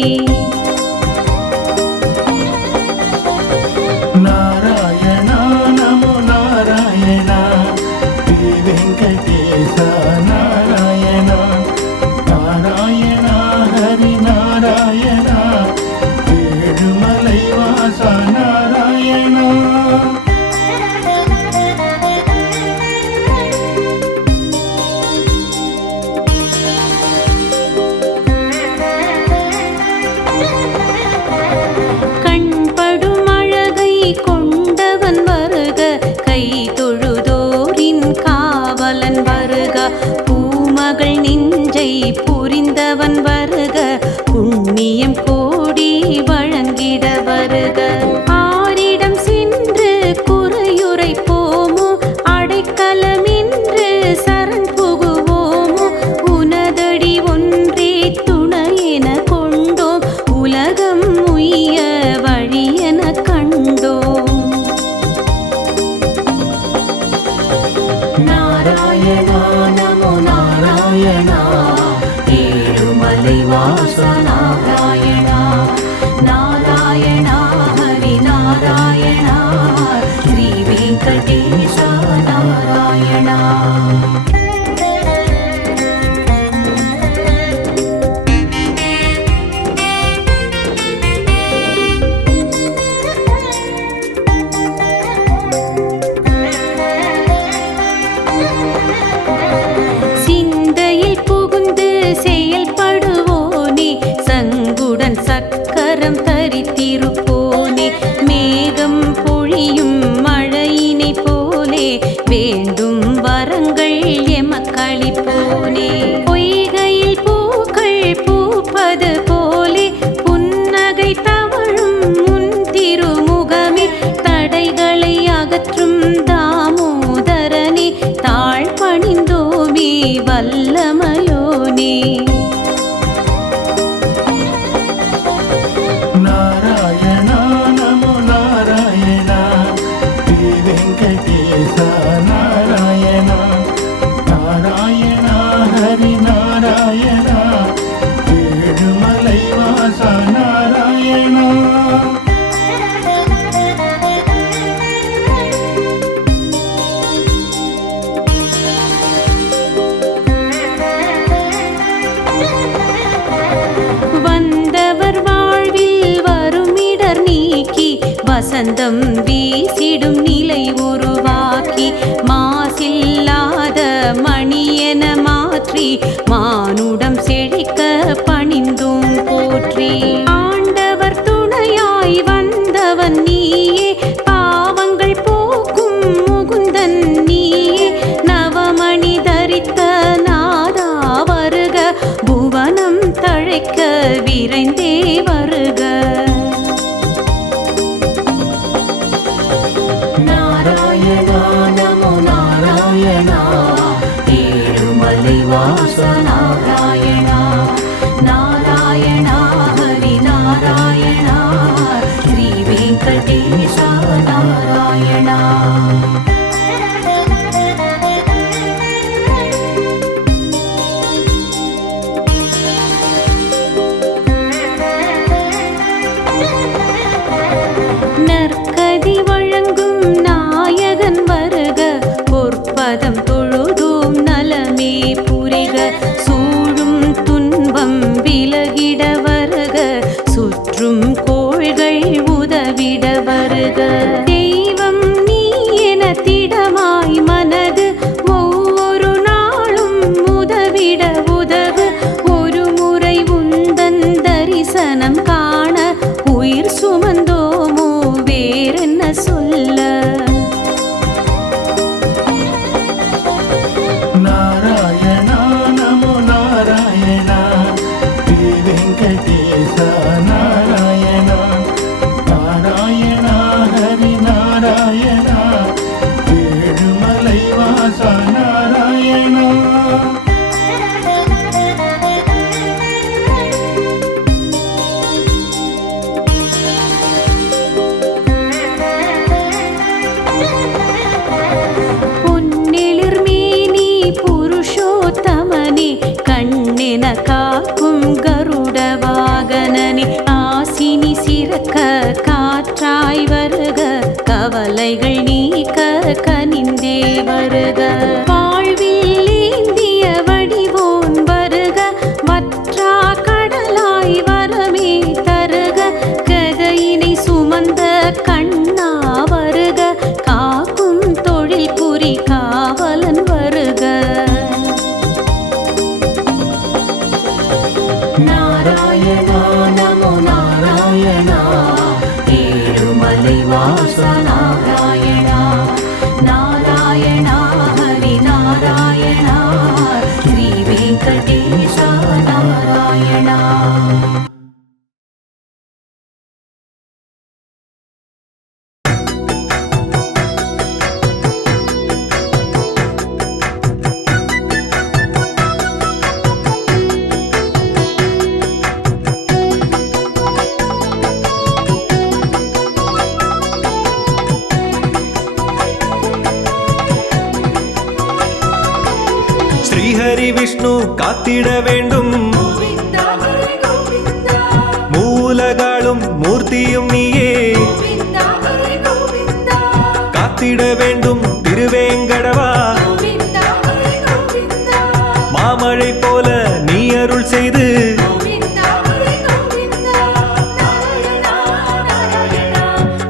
நாராயணா நமோ நாராயணா ஸ்ரீ வெங்கடேசா நாராயணா. நாராயணா ஹரி நாராயணா ஏழுமலை வாசா நாராயணா. கண்படும் அழகை கொண்டவன் வருக கை தொழுதோரின் காவலன் வருக. பூமகள் நெஞ்சை புரிந்தவன் வருக புண்ணியம் கோடி வழங்கிட வருக. ஆரிடம் சென்று குறையுரை போமோ அடைக்கலமென்று சரண் புகுவோமோ. உனதடி ஒன்றே துணையென கொண்டோம் உலகம் உய்ய வழியென கண்டோம். நாராயணா நமோ நாராயணா ஏழுமலை வாச நாராயணா. நாராயணா ஹரி நாராயணா ஸ்ரீ வெங்கடேஷ நாராயணா. சிந்தையில் புகுந்து செயல்படுவோனே சங்குடன் சக்கரம் தரித்திருப்போனே. மேகம் பொழியும் மழையினை போலே வேண்டும் வரங்கள் எமக்களிப்போனே. பொய்கையில் பூக்கள் பூப்பது போலே புன்னகை தவழும் முன் திருமுகமே. தடைகளை அகற்றும் தாமோதரனே தாழ் பணிந்தோமே வல்லமையோனே. நாராயணா நமோ நாராயணா ஸ்ரீ வெங்கடேசா நாராயணா. நாராயணா ஹரி நாராயணா ஏழுமலை வாசா நாராயணா. வந்தவர் வாழ்வில் வருமிடர் நீக்கி வசந்தம் வீசிடும் நிலை உருவாக்கி. மாசில்லாத மணியென மாற்றி மானுடம் செழிக்க பணிந்தும் போற்றி. ஆண்டவர் துணையாய் வந்தவன் நீயே பாவங்கள் போக்கும் முகுந்தன் நீயே. நவமணி தரித்த ஏழுமலைவாச நாராயணா நாராயணா ஹரி நாராயணா ஸ்ரீ வெங்கடேச நாராயணா. நற்கதி வழங்கும் நாயகன் வருக பொற்பதம் தொழுதோம் நலமே புரிக சூழும் துன்பம் விலகிட வருக சுற்றும் கோள்கள் உதவிட வருக. தெய்வம் நீ என திடமாய் மனது ஒவ்வொரு நாளும் உதவிட உதவு ஒரு முறை உந்தன் தரிசனம் காண உயிர் சுமந்தோமோ வேறென்ன சொல்ல. நாராயணா நமோ நாராயணா ஸ்ரீ வெங்கடேச நாராயணா நாராயணா ஹரி நாராயணா ஏழுமலைவாச நாராயணா. பொன்னெளிர்மேனி புருஷோத்தமனே கண்ணென காக்கும் கருட வாகனனே ஆசினி சிறக்க காற்றாய் வருக கவலைகள் நீக்க கனிந்தே வருக. வாழ்வில் ஏந்திய வடிவோன் வருக வற்றா கடலாய் வரமே தருக கதையினை சுமந்த கண்ணா வருக காக்கும் தொழில் புரி காவலன் வருக. நாராயணா நமோ நாராயணா ஏழுமலைவாச நாராயணா நாராயணா ஹரி நாராயணா ஸ்ரீ வெங்கடேச நாராயணா. ஸ்ரீஹரி விஷ்ணு காத்திட வேண்டும் கோவிந்தா ஹரி கோவிந்தா மூலகாலும் மூர்த்தியும் நீயே கோவிந்தா ஹரி கோவிந்தா காத்திட வேண்டும் திருவேங்கடவா கோவிந்தா ஹரி கோவிந்தா மாமழை போல நீ அருள் செய்து கோவிந்தா ஹரி கோவிந்தா நாராயணா நாராயணா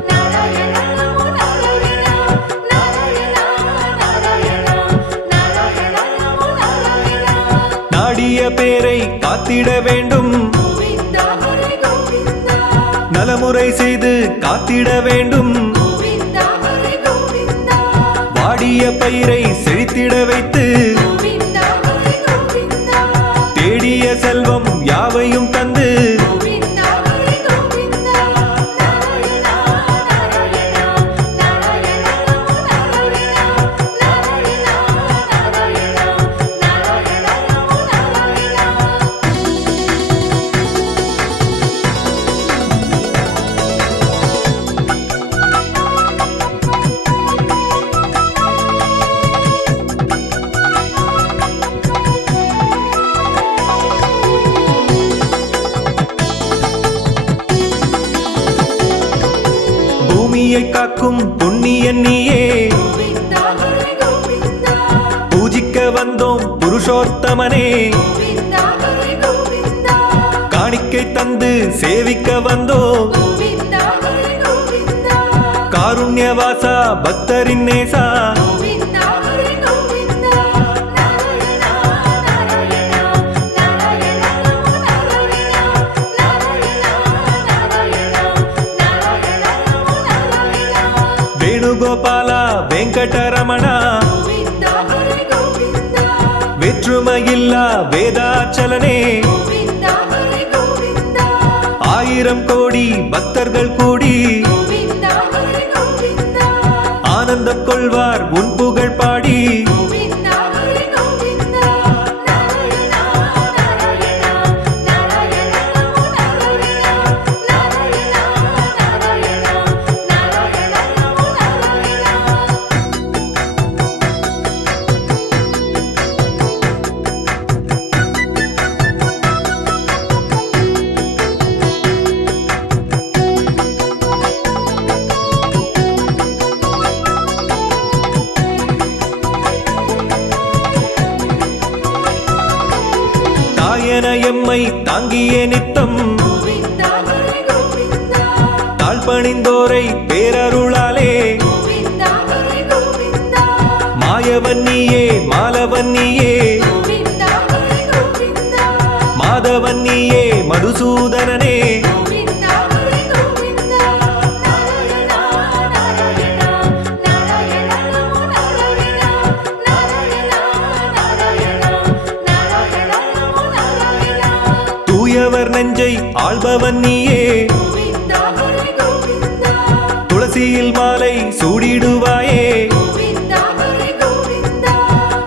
நாராயணா நமோ நாராயணா நாராயணா நாராயணா நாராயணா நமோ நாராயணா நாடிய பேரை காத்திட வேண்டும் கோவிந்தா ஹரி கோவிந்தா நலமுறை செய்து காத்திட வேண்டும் கோவிந்தா ஹரி கோவிந்தா வாடிய பயிரை செழித்திட வைத்து கோவிந்தா ஹரி கோவிந்தா தேடிய செல்வம் யாவையும் தந்து கோவிந்தா ஹரி கோவிந்தா நாராயணா நாராயணா நாராயணா நமோ நாராயணா நாராயணா நாராயணா நாராயணா நமோ நாராயணா. பூமியை காக்கும் புண்ணியன் நீயே கோவிந்தா ஹரி கோவிந்தா பூஜிக்க வந்தோம் புருஷோத்தமனே கோவிந்தா ஹரி கோவிந்தா காணிக்கை தந்து சேவிக்க வந்தோம் கோவிந்தா ஹரி கோவிந்தா காருண்யவாசா பக்தரின் நேசா கோவிந்தா ஹரி கோவிந்தா நாராயணா நாராயணா நாராயணா நமோ நாராயணா நாராயணா நாராயணா நாராயணா நமோ நாராயணா வேணுகோபாலா வெங்கடரமணா கோவிந்தா ஹரி கோவிந்தா வேற்றுமையில்லா வேதாச்சலனே கோவிந்தா ஹரி கோவிந்தா 1000 கோடி பக்தர்கள் கூடி கோவிந்தா ஹரி கோவிந்தா ஆனந்தம் கொள்வார் உன் புகழ் பாடி கோவிந்தா ஹரி கோவிந்தா தாயன எம்மை தாங்கிய நித்தம் கோவிந்தா ஹரி கோவிந்தா தாழ்பணிந்தோரை பேரருளாலே கோவிந்தா ஹரி கோவிந்தா மாயவன்னியே மாலவன்னியே கோவிந்தா ஹரி கோவிந்தா மாதவன்னியே மதுசூதனனே கோவிந்தா ஹரி கோவிந்தா நாராயணா நாராயணா நாராயணா நமோ நாராயணா நாராயணா நாராயணா நாராயணா நமோ நாராயணா தூயவர் நெஞ்சை ஆள்பவன் நீயே கோவிந்தா ஹரி கோவிந்தா துளசியில் மாலை சூடிடுவாயே கோவிந்தா ஹரி கோவிந்தா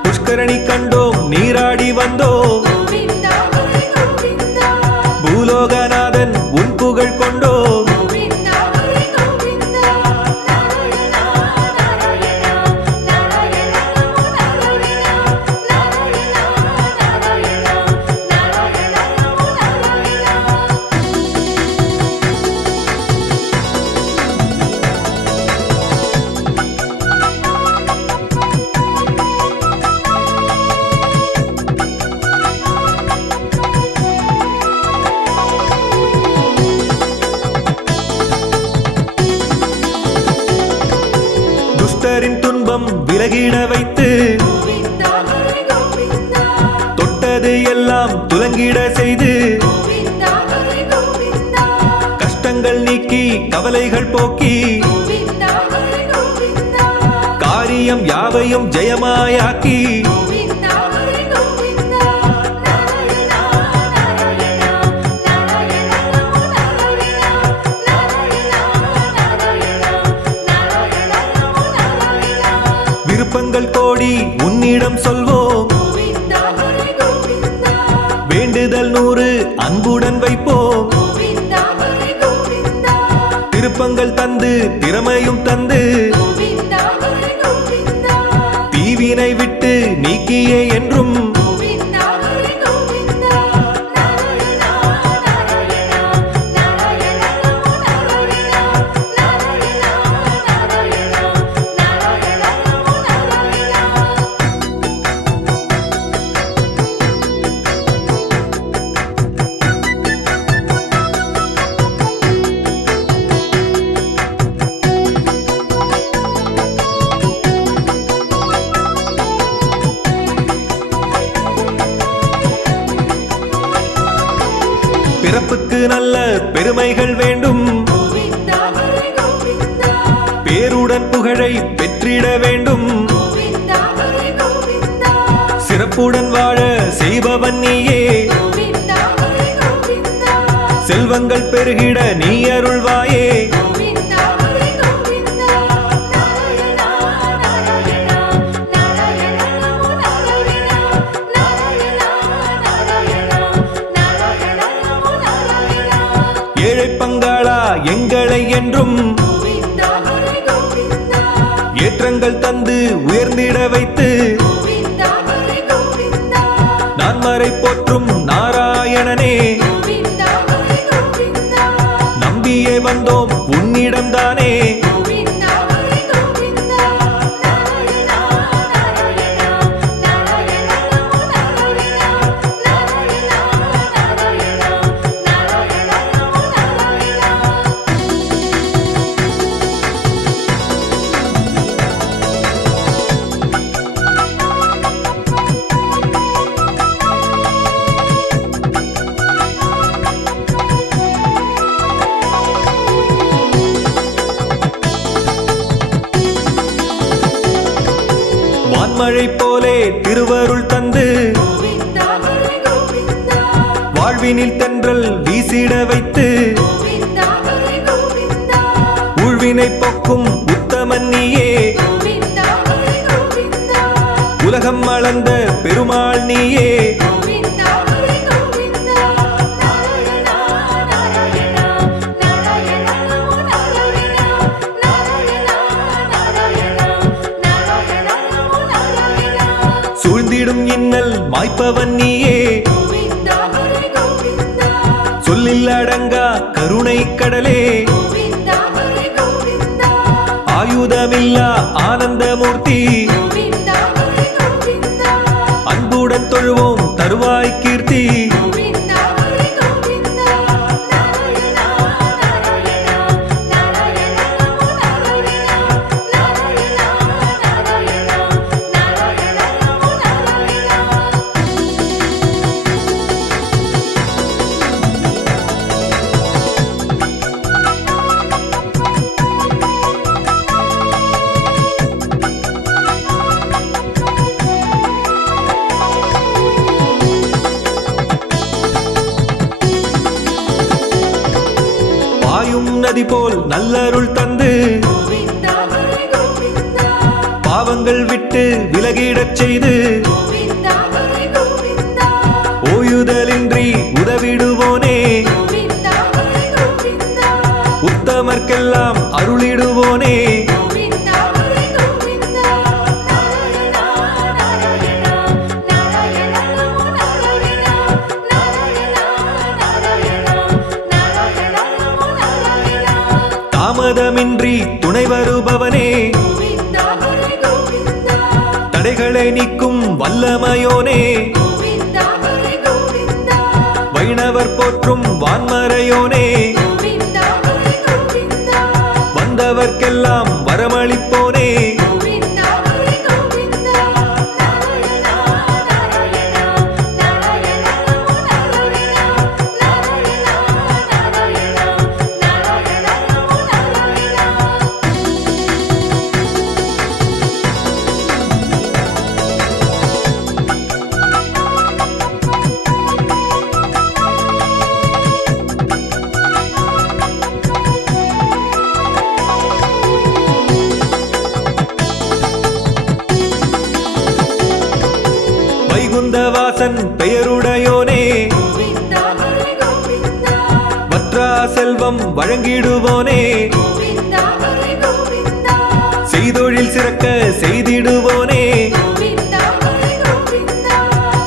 புஷ்கரணி கண்டோம் நீராடி வந்தோம் கோவிந்தா ஹரி கோவிந்தா பூலோகநாதன் உன் புகழ் கொண்டோம் கோவிந்தா ஹரி கோவிந்தா நாராயணா நாராயணா நாராயணா நமோ நாராயணா நாராயணா நாராயணா நாராயணா நமோ நாராயணா துஷ்டரின் துன்பம் விலகிட வைத்து கோவிந்தா ஹரி கோவிந்தா தொட்டது எல்லாம் துலங்கிட செய்து கோவிந்தா ஹரி கோவிந்தா கஷ்டங்கள் நீக்கி கவலைகள் போக்கி கோவிந்தா ஹரி கோவிந்தா காரியம் யாவையும் ஜெயமாயாக்கி கோவிந்தா ஹரி கோவிந்தா நாராயணா நாராயணா நாராயணா நமோ நாராயணா நாராயணா நாராயணா நாராயணா நமோ நாராயணா விருப்பங்கள் கோடி உன்னிடம் சொல்வோம் கோவிந்தா ஹரி கோவிந்தா வேண்டுதல் 100 அன்புடன் வைப்போம் கோவிந்தா ஹரி கோவிந்தா திருப்பங்கள் தந்து திறமையும் தந்து கோவிந்தா ஹரி கோவிந்தா தீவினை விட்டு நீக்கியே என்றும் கோவிந்தா ஹரி கோவிந்தா நாராயணா நாராயணா நாராயணா நமோ நாராயணா நாராயணா நாராயணா நாராயணா நமோ நாராயணா பிறப்புக்கு நல்ல பெருமைகள் வேண்டும் கோவிந்தா ஹரி கோவிந்தா பேருடன் புகழை பெற்றிட வேண்டும் கோவிந்தா ஹரி கோவிந்தா சிறப்புடன் வாழ செய்பவன் நீயே கோவிந்தா ஹரி கோவிந்தா செல்வங்கள் பெருகிட நீ அருள்வாயே கோவிந்தா ஹரி கோவிந்தா நாராயணா நாராயணா நாராயணா நமோ நாராயணா நாராயணா நாராயணா நாராயணா நமோ நாராயணா ஏழை பங்காளா எங்களை என்றும் கோவிந்தா ஹரி கோவிந்தா ஏற்றங்கள் தந்து உயர்ந்திட வைத்து கோவிந்தா ஹரி கோவிந்தா நான்மறை போற்றும் நாராயணனே கோவிந்தா ஹரி கோவிந்தா நம்பியே வந்தோம் உன்னிடம்தானே கோவிந்தா ஹரி கோவிந்தா நாராயணா நாராயணா நாராயணா நமோ நாராயணா நாராயணா நாராயணா நாராயணா நமோ நாராயணா வான்மழை போலே திருவருள் தந்து கோவிந்தா ஹரி கோவிந்தா வாழ்வினில் தென்றல் வீசிட வைத்து கோவிந்தா ஹரி கோவிந்தா ஊழ்வினை போக்கும் உத்தமன் நீயே கோவிந்தா ஹரி கோவிந்தா உலகம் அளந்த பெருமாள் நீயே கோவிந்தா ஹரி கோவிந்தா நாராயணா நாராயணா நாராயணா நமோ நாராயணா நாராயணா நாராயணா நாராயணா நமோ நாராயணா சூழ்ந்திடும் இன்னல் மாய்ப்பவன் நீயே கோவிந்தா ஹரி கோவிந்தா சொல்லில் அடங்கா கருணை கடலே கோவிந்தா ஹரி கோவிந்தா ஆயுதமில்லா ஆனந்தமூர்த்தி கோவிந்தா ஹரி கோவிந்தா அன்புடன் தொழுவோம் தருவாய் கீர்த்தி கோவிந்தா நதி போல் நல்லருள் தந்து கோவிந்தா ஹரி கோவிந்தா பாவங்கள் விட்டு விலகிடச் செய்து கோவிந்தா ஹரி கோவிந்தா ஓயுதலின்றி உதவிடுவோனே கோவிந்தா ஹரி கோவிந்தா உத்தமர்க்கெல்லாம் அருளிடுவோனே கோவிந்தா ஹரி கோவிந்தா நாராயணா நாராயணா நாராயண நமோ நாராயணா நாராயணா நாராயணா நாராயண நமோ நாராயணா தாமதமின்றி துணை வருபவனே கோவிந்தா ஹரி கோவிந்தா தடைகளை நீக்கும் வல்லமையோனே கோவிந்தா ஹரி கோவிந்தா வைணவர் போற்றும் வான்மறையோனே கோவிந்தா ஹரி கோவிந்தா வந்தவர்க்கெல்லாம் வரமளிப்போனே கோவிந்தா ஹரி கோவிந்தா நாராயணா நாராயணா நாராயண நமோ நாராயணா நாராயணா நாராயணா நாராயண நமோ நாராயணா வைகுந்தவாசன் பெயருடையோனே கோவிந்தா ஹரி கோவிந்தா வற்றா செல்வம் வழங்கிடுவோனே கோவிந்தா ஹரி கோவிந்தா செய்தொழில் சிறக்க செய்திடுவோனே கோவிந்தா ஹரி கோவிந்தா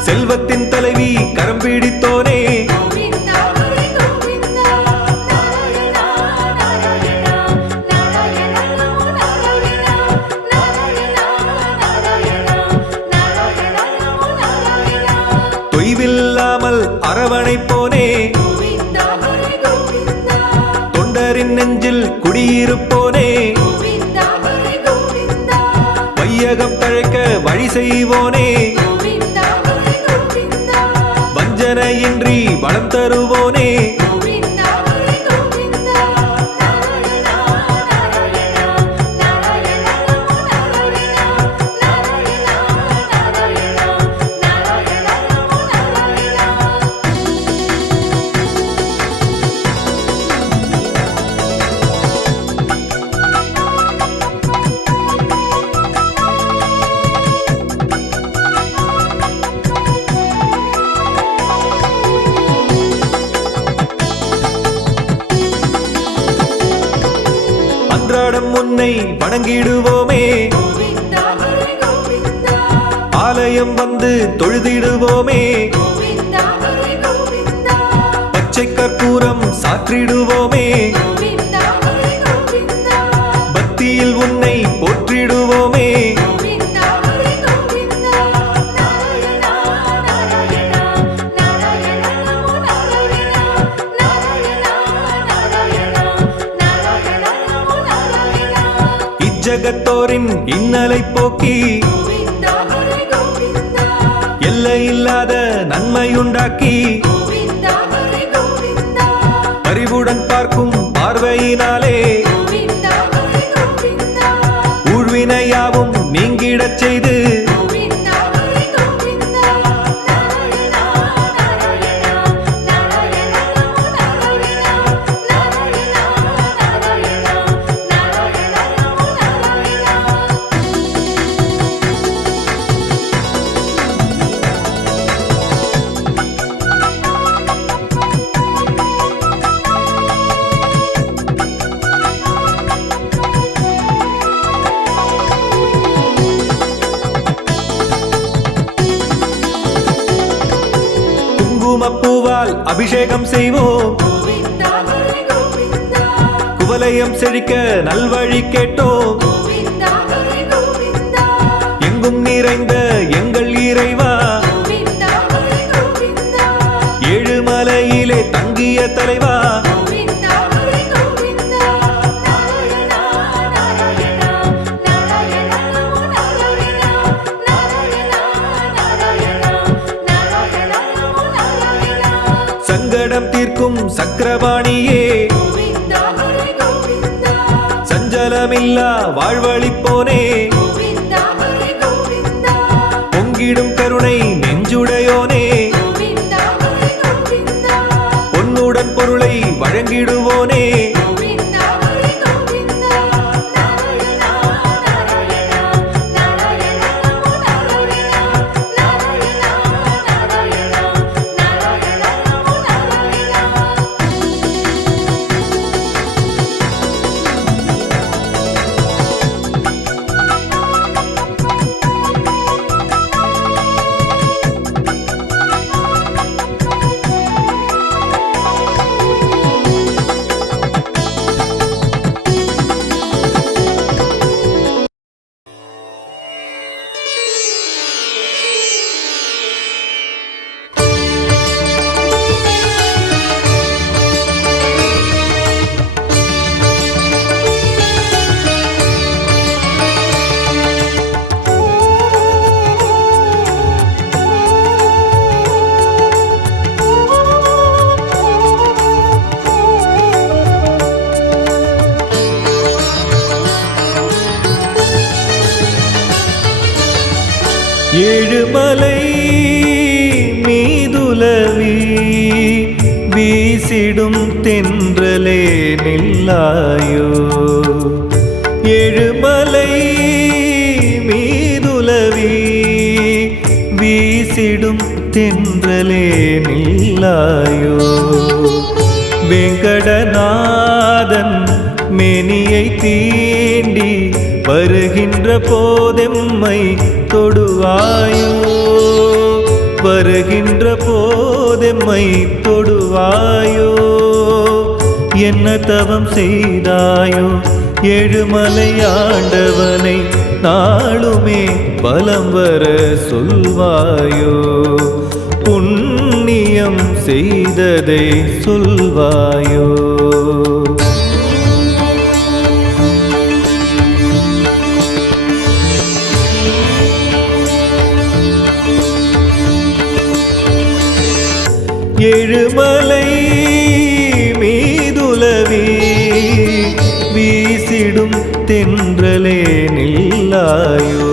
செல்வத்தின் தலைவி கரம் பிடித்தோனே கோவிந்தா ஹரி கோவிந்தா நாராயணா நாராயணா நாராயண நமோ நாராயணா நாராயணா நாராயணா நாராயண நமோ நாராயணா தொய்வில்லாமல் அரவணைப்போனே கோவிந்தா ஹரி கோவிந்தா தொண்டரின் நெஞ்சில் குடியிருப்போனே கோவிந்தா ஹரி கோவிந்தா வையகம் தழைக்க வழி செய்வோனே கோவிந்தா ஹரி கோவிந்தா வஞ்சனையின்றி வளம் தருவோனே கோவிந்தா ஹரி கோவிந்தா நாராயணா நாராயணா நாராயண நமோ நாராயணா நாராயணா நாராயணா நாராயண நமோ நாராயணா அன்றாடம் உன்னை வணங்கிடுவோமே கோவிந்தா ஹரி கோவிந்தா ஆலயம் வந்து தொழுதிடுவோமே கோவிந்தா ஹரி கோவிந்தா பச்சை கற்பூரம் சாற்றிடுவோமே கோவிந்தா ஹரி கோவிந்தா பக்தியில் உன்னை போற்றிடுவோமே கோவிந்தா ஹரி கோவிந்தா நாராயணா நாராயணா நாராயண நமோ நாராயணா நாராயணா நாராயணா நாராயண நமோ நாராயணா இஜ்ஜகத்தோரின் இன்னலை போக்கி கோவிந்தா ஹரி கோவிந்தா எல்லையில்லாத நன்மையுண்டாக்கி கோவிந்தா ஹரி கோவிந்தா அறிவுடன் பார்க்கும் பார்வையினாலே கோவிந்தா ஹரி கோவிந்தா ஊழ்வினையாவும் நீங்கிடச் செய்து கோவிந்தா ஹரி கோவிந்தா நாராயணா நாராயணா நாராயண நமோ நாராயணா நாராயணா நாராயணா நாராயண நமோ நாராயணா குங்குமப்பூவால் அபிஷேகம் செய்வோம் கோவிந்தா ஹரி கோவிந்தா குவலயம் செழிக்க நல்வழி கேட்டோம் கோவிந்தா ஹரி கோவிந்தா எங்கும் நிறைந்த எங்கள் இறைவா கோவிந்தா ஹரி கோவிந்தா ஏழுமலையிலே தங்கிய தலைவா கோவிந்தா ஹரி கோவிந்தா நாராயணா நாராயணா நாராயண நமோ நாராயணா நாராயணா நாராயணா நாராயண நமோ நாராயணா சங்கடம் தீர்க்கும் சக்கரபாணியே கோவிந்தா ஹரி கோவிந்தா சஞ்சலமில்லா வாழ்வழிப்போனே கோவிந்தா ஹரி கோவிந்தா பொங்கிடும் கருணை நெஞ்சுடையோனே கோவிந்தா ஹரி கோவிந்தா பொன்னுடன் பொருளை வழங்கிடுவோனே கோவிந்தா வீசிடும் தென்றலே நில்லாயோ ஏழுமலை மீதுலவி வீசிடும் தென்றலே நில்லாயோ வெங்கடநாதன் மேனியை தீண்டி வருகின்ற போதெம்மை தொடுவாயோ வருகின்ற போதெம்மை தொடுவாயோ என்ன தவம் செய்தாயோ ஏழுமலையாண்டவனை நாளுமே பலம் வர சொல்வாயோ புண்ணியம் செய்ததை சொல்வாயோ ஏழுமலை மீதுலவி வீசிடும் தென்றலே நில்லாயோ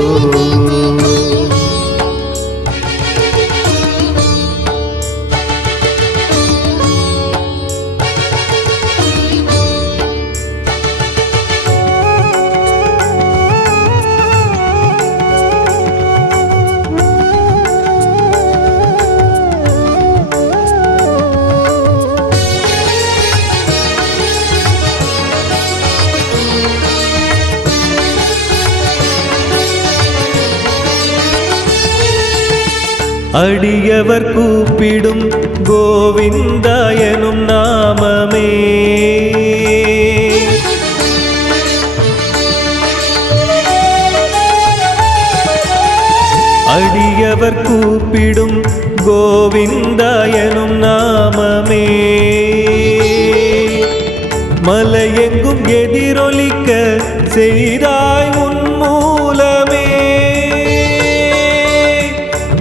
அடியவர் கூப்பிடும் கோவிந்தா எனும் நாமமே அடியவர் கூப்பிடும் கோவிந்தா எனும் நாமமே மலையெங்கும் எதிரொலிக்க செய்தாய் உன் மூலமே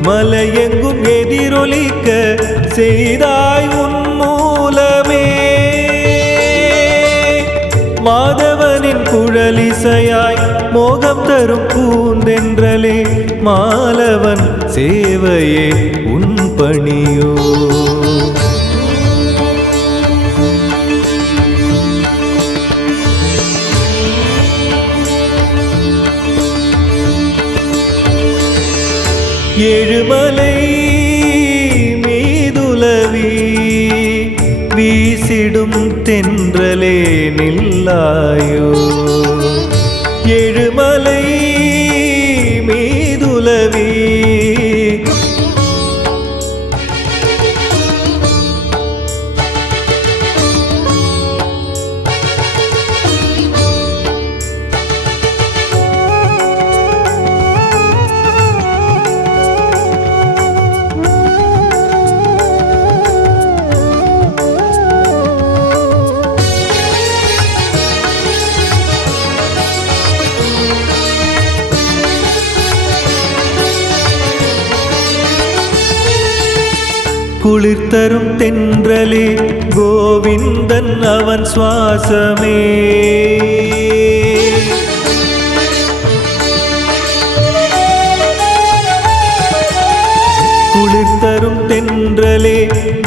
மலையெங்கும் எதிரொலிக்க செய்தாய் உன் மூலமே மாதவனின் குழலிசையாய் மோகம் தரும் பூந்தென்றலே மாலவன் சேவையே உன் பணியோ ஏழுமலை மீதுலவி வீசிடும் தென்றலே நில்லாயோ ஏழுமலை மீதுலவி குளிர் தரும் தென்றலே கோவிந்தன் அவன் சுவாசமே குளிர் தரும் தென்றலே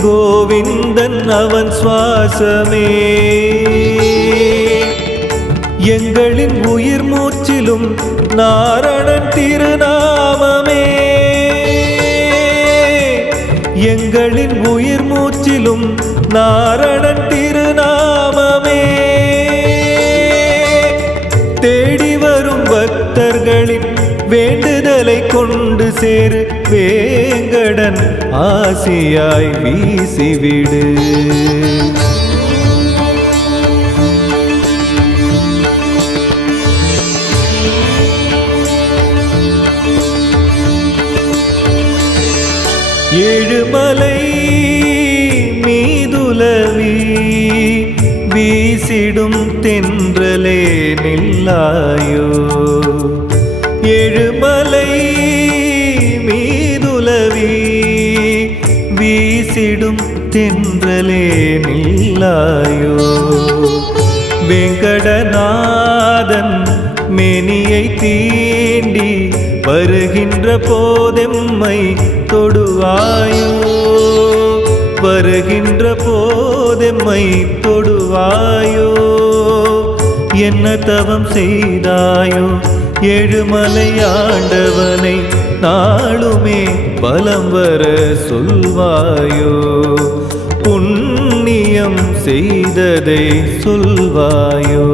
கோவிந்தன் அவன் சுவாசமே எங்களின் உயிர் மூச்சிலும் நாரணன் திருநாமமே எங்களின் உயிர் மூச்சிலும் நாரணன் திருநாமமே தேடி வரும் பக்தர்களின் வேண்டுதலை கொண்டு சேரு வேங்கடன் ஆசியாய் வீசிவிடு ஏழுமலை மீதுலவி வீசிடும் தென்றலே நில்லாயோ ஏழுமலை மீதுலவி வீசிடும் தென்றலே நில்லாயோ வெங்கடநாதன் மேனியை தீண்டி வருகின்ற போதெம்மை தொடுவாயோ வருகின்ற போதெம்மை இப்போதெம்மை தொடுவாயோ என்ன தவம் செய்தாயோ ஏழுமலை ஆண்டவனை நாளுமே பலம் வர சொல்வாயோ புண்ணியம் செய்ததை சொல்வாயோ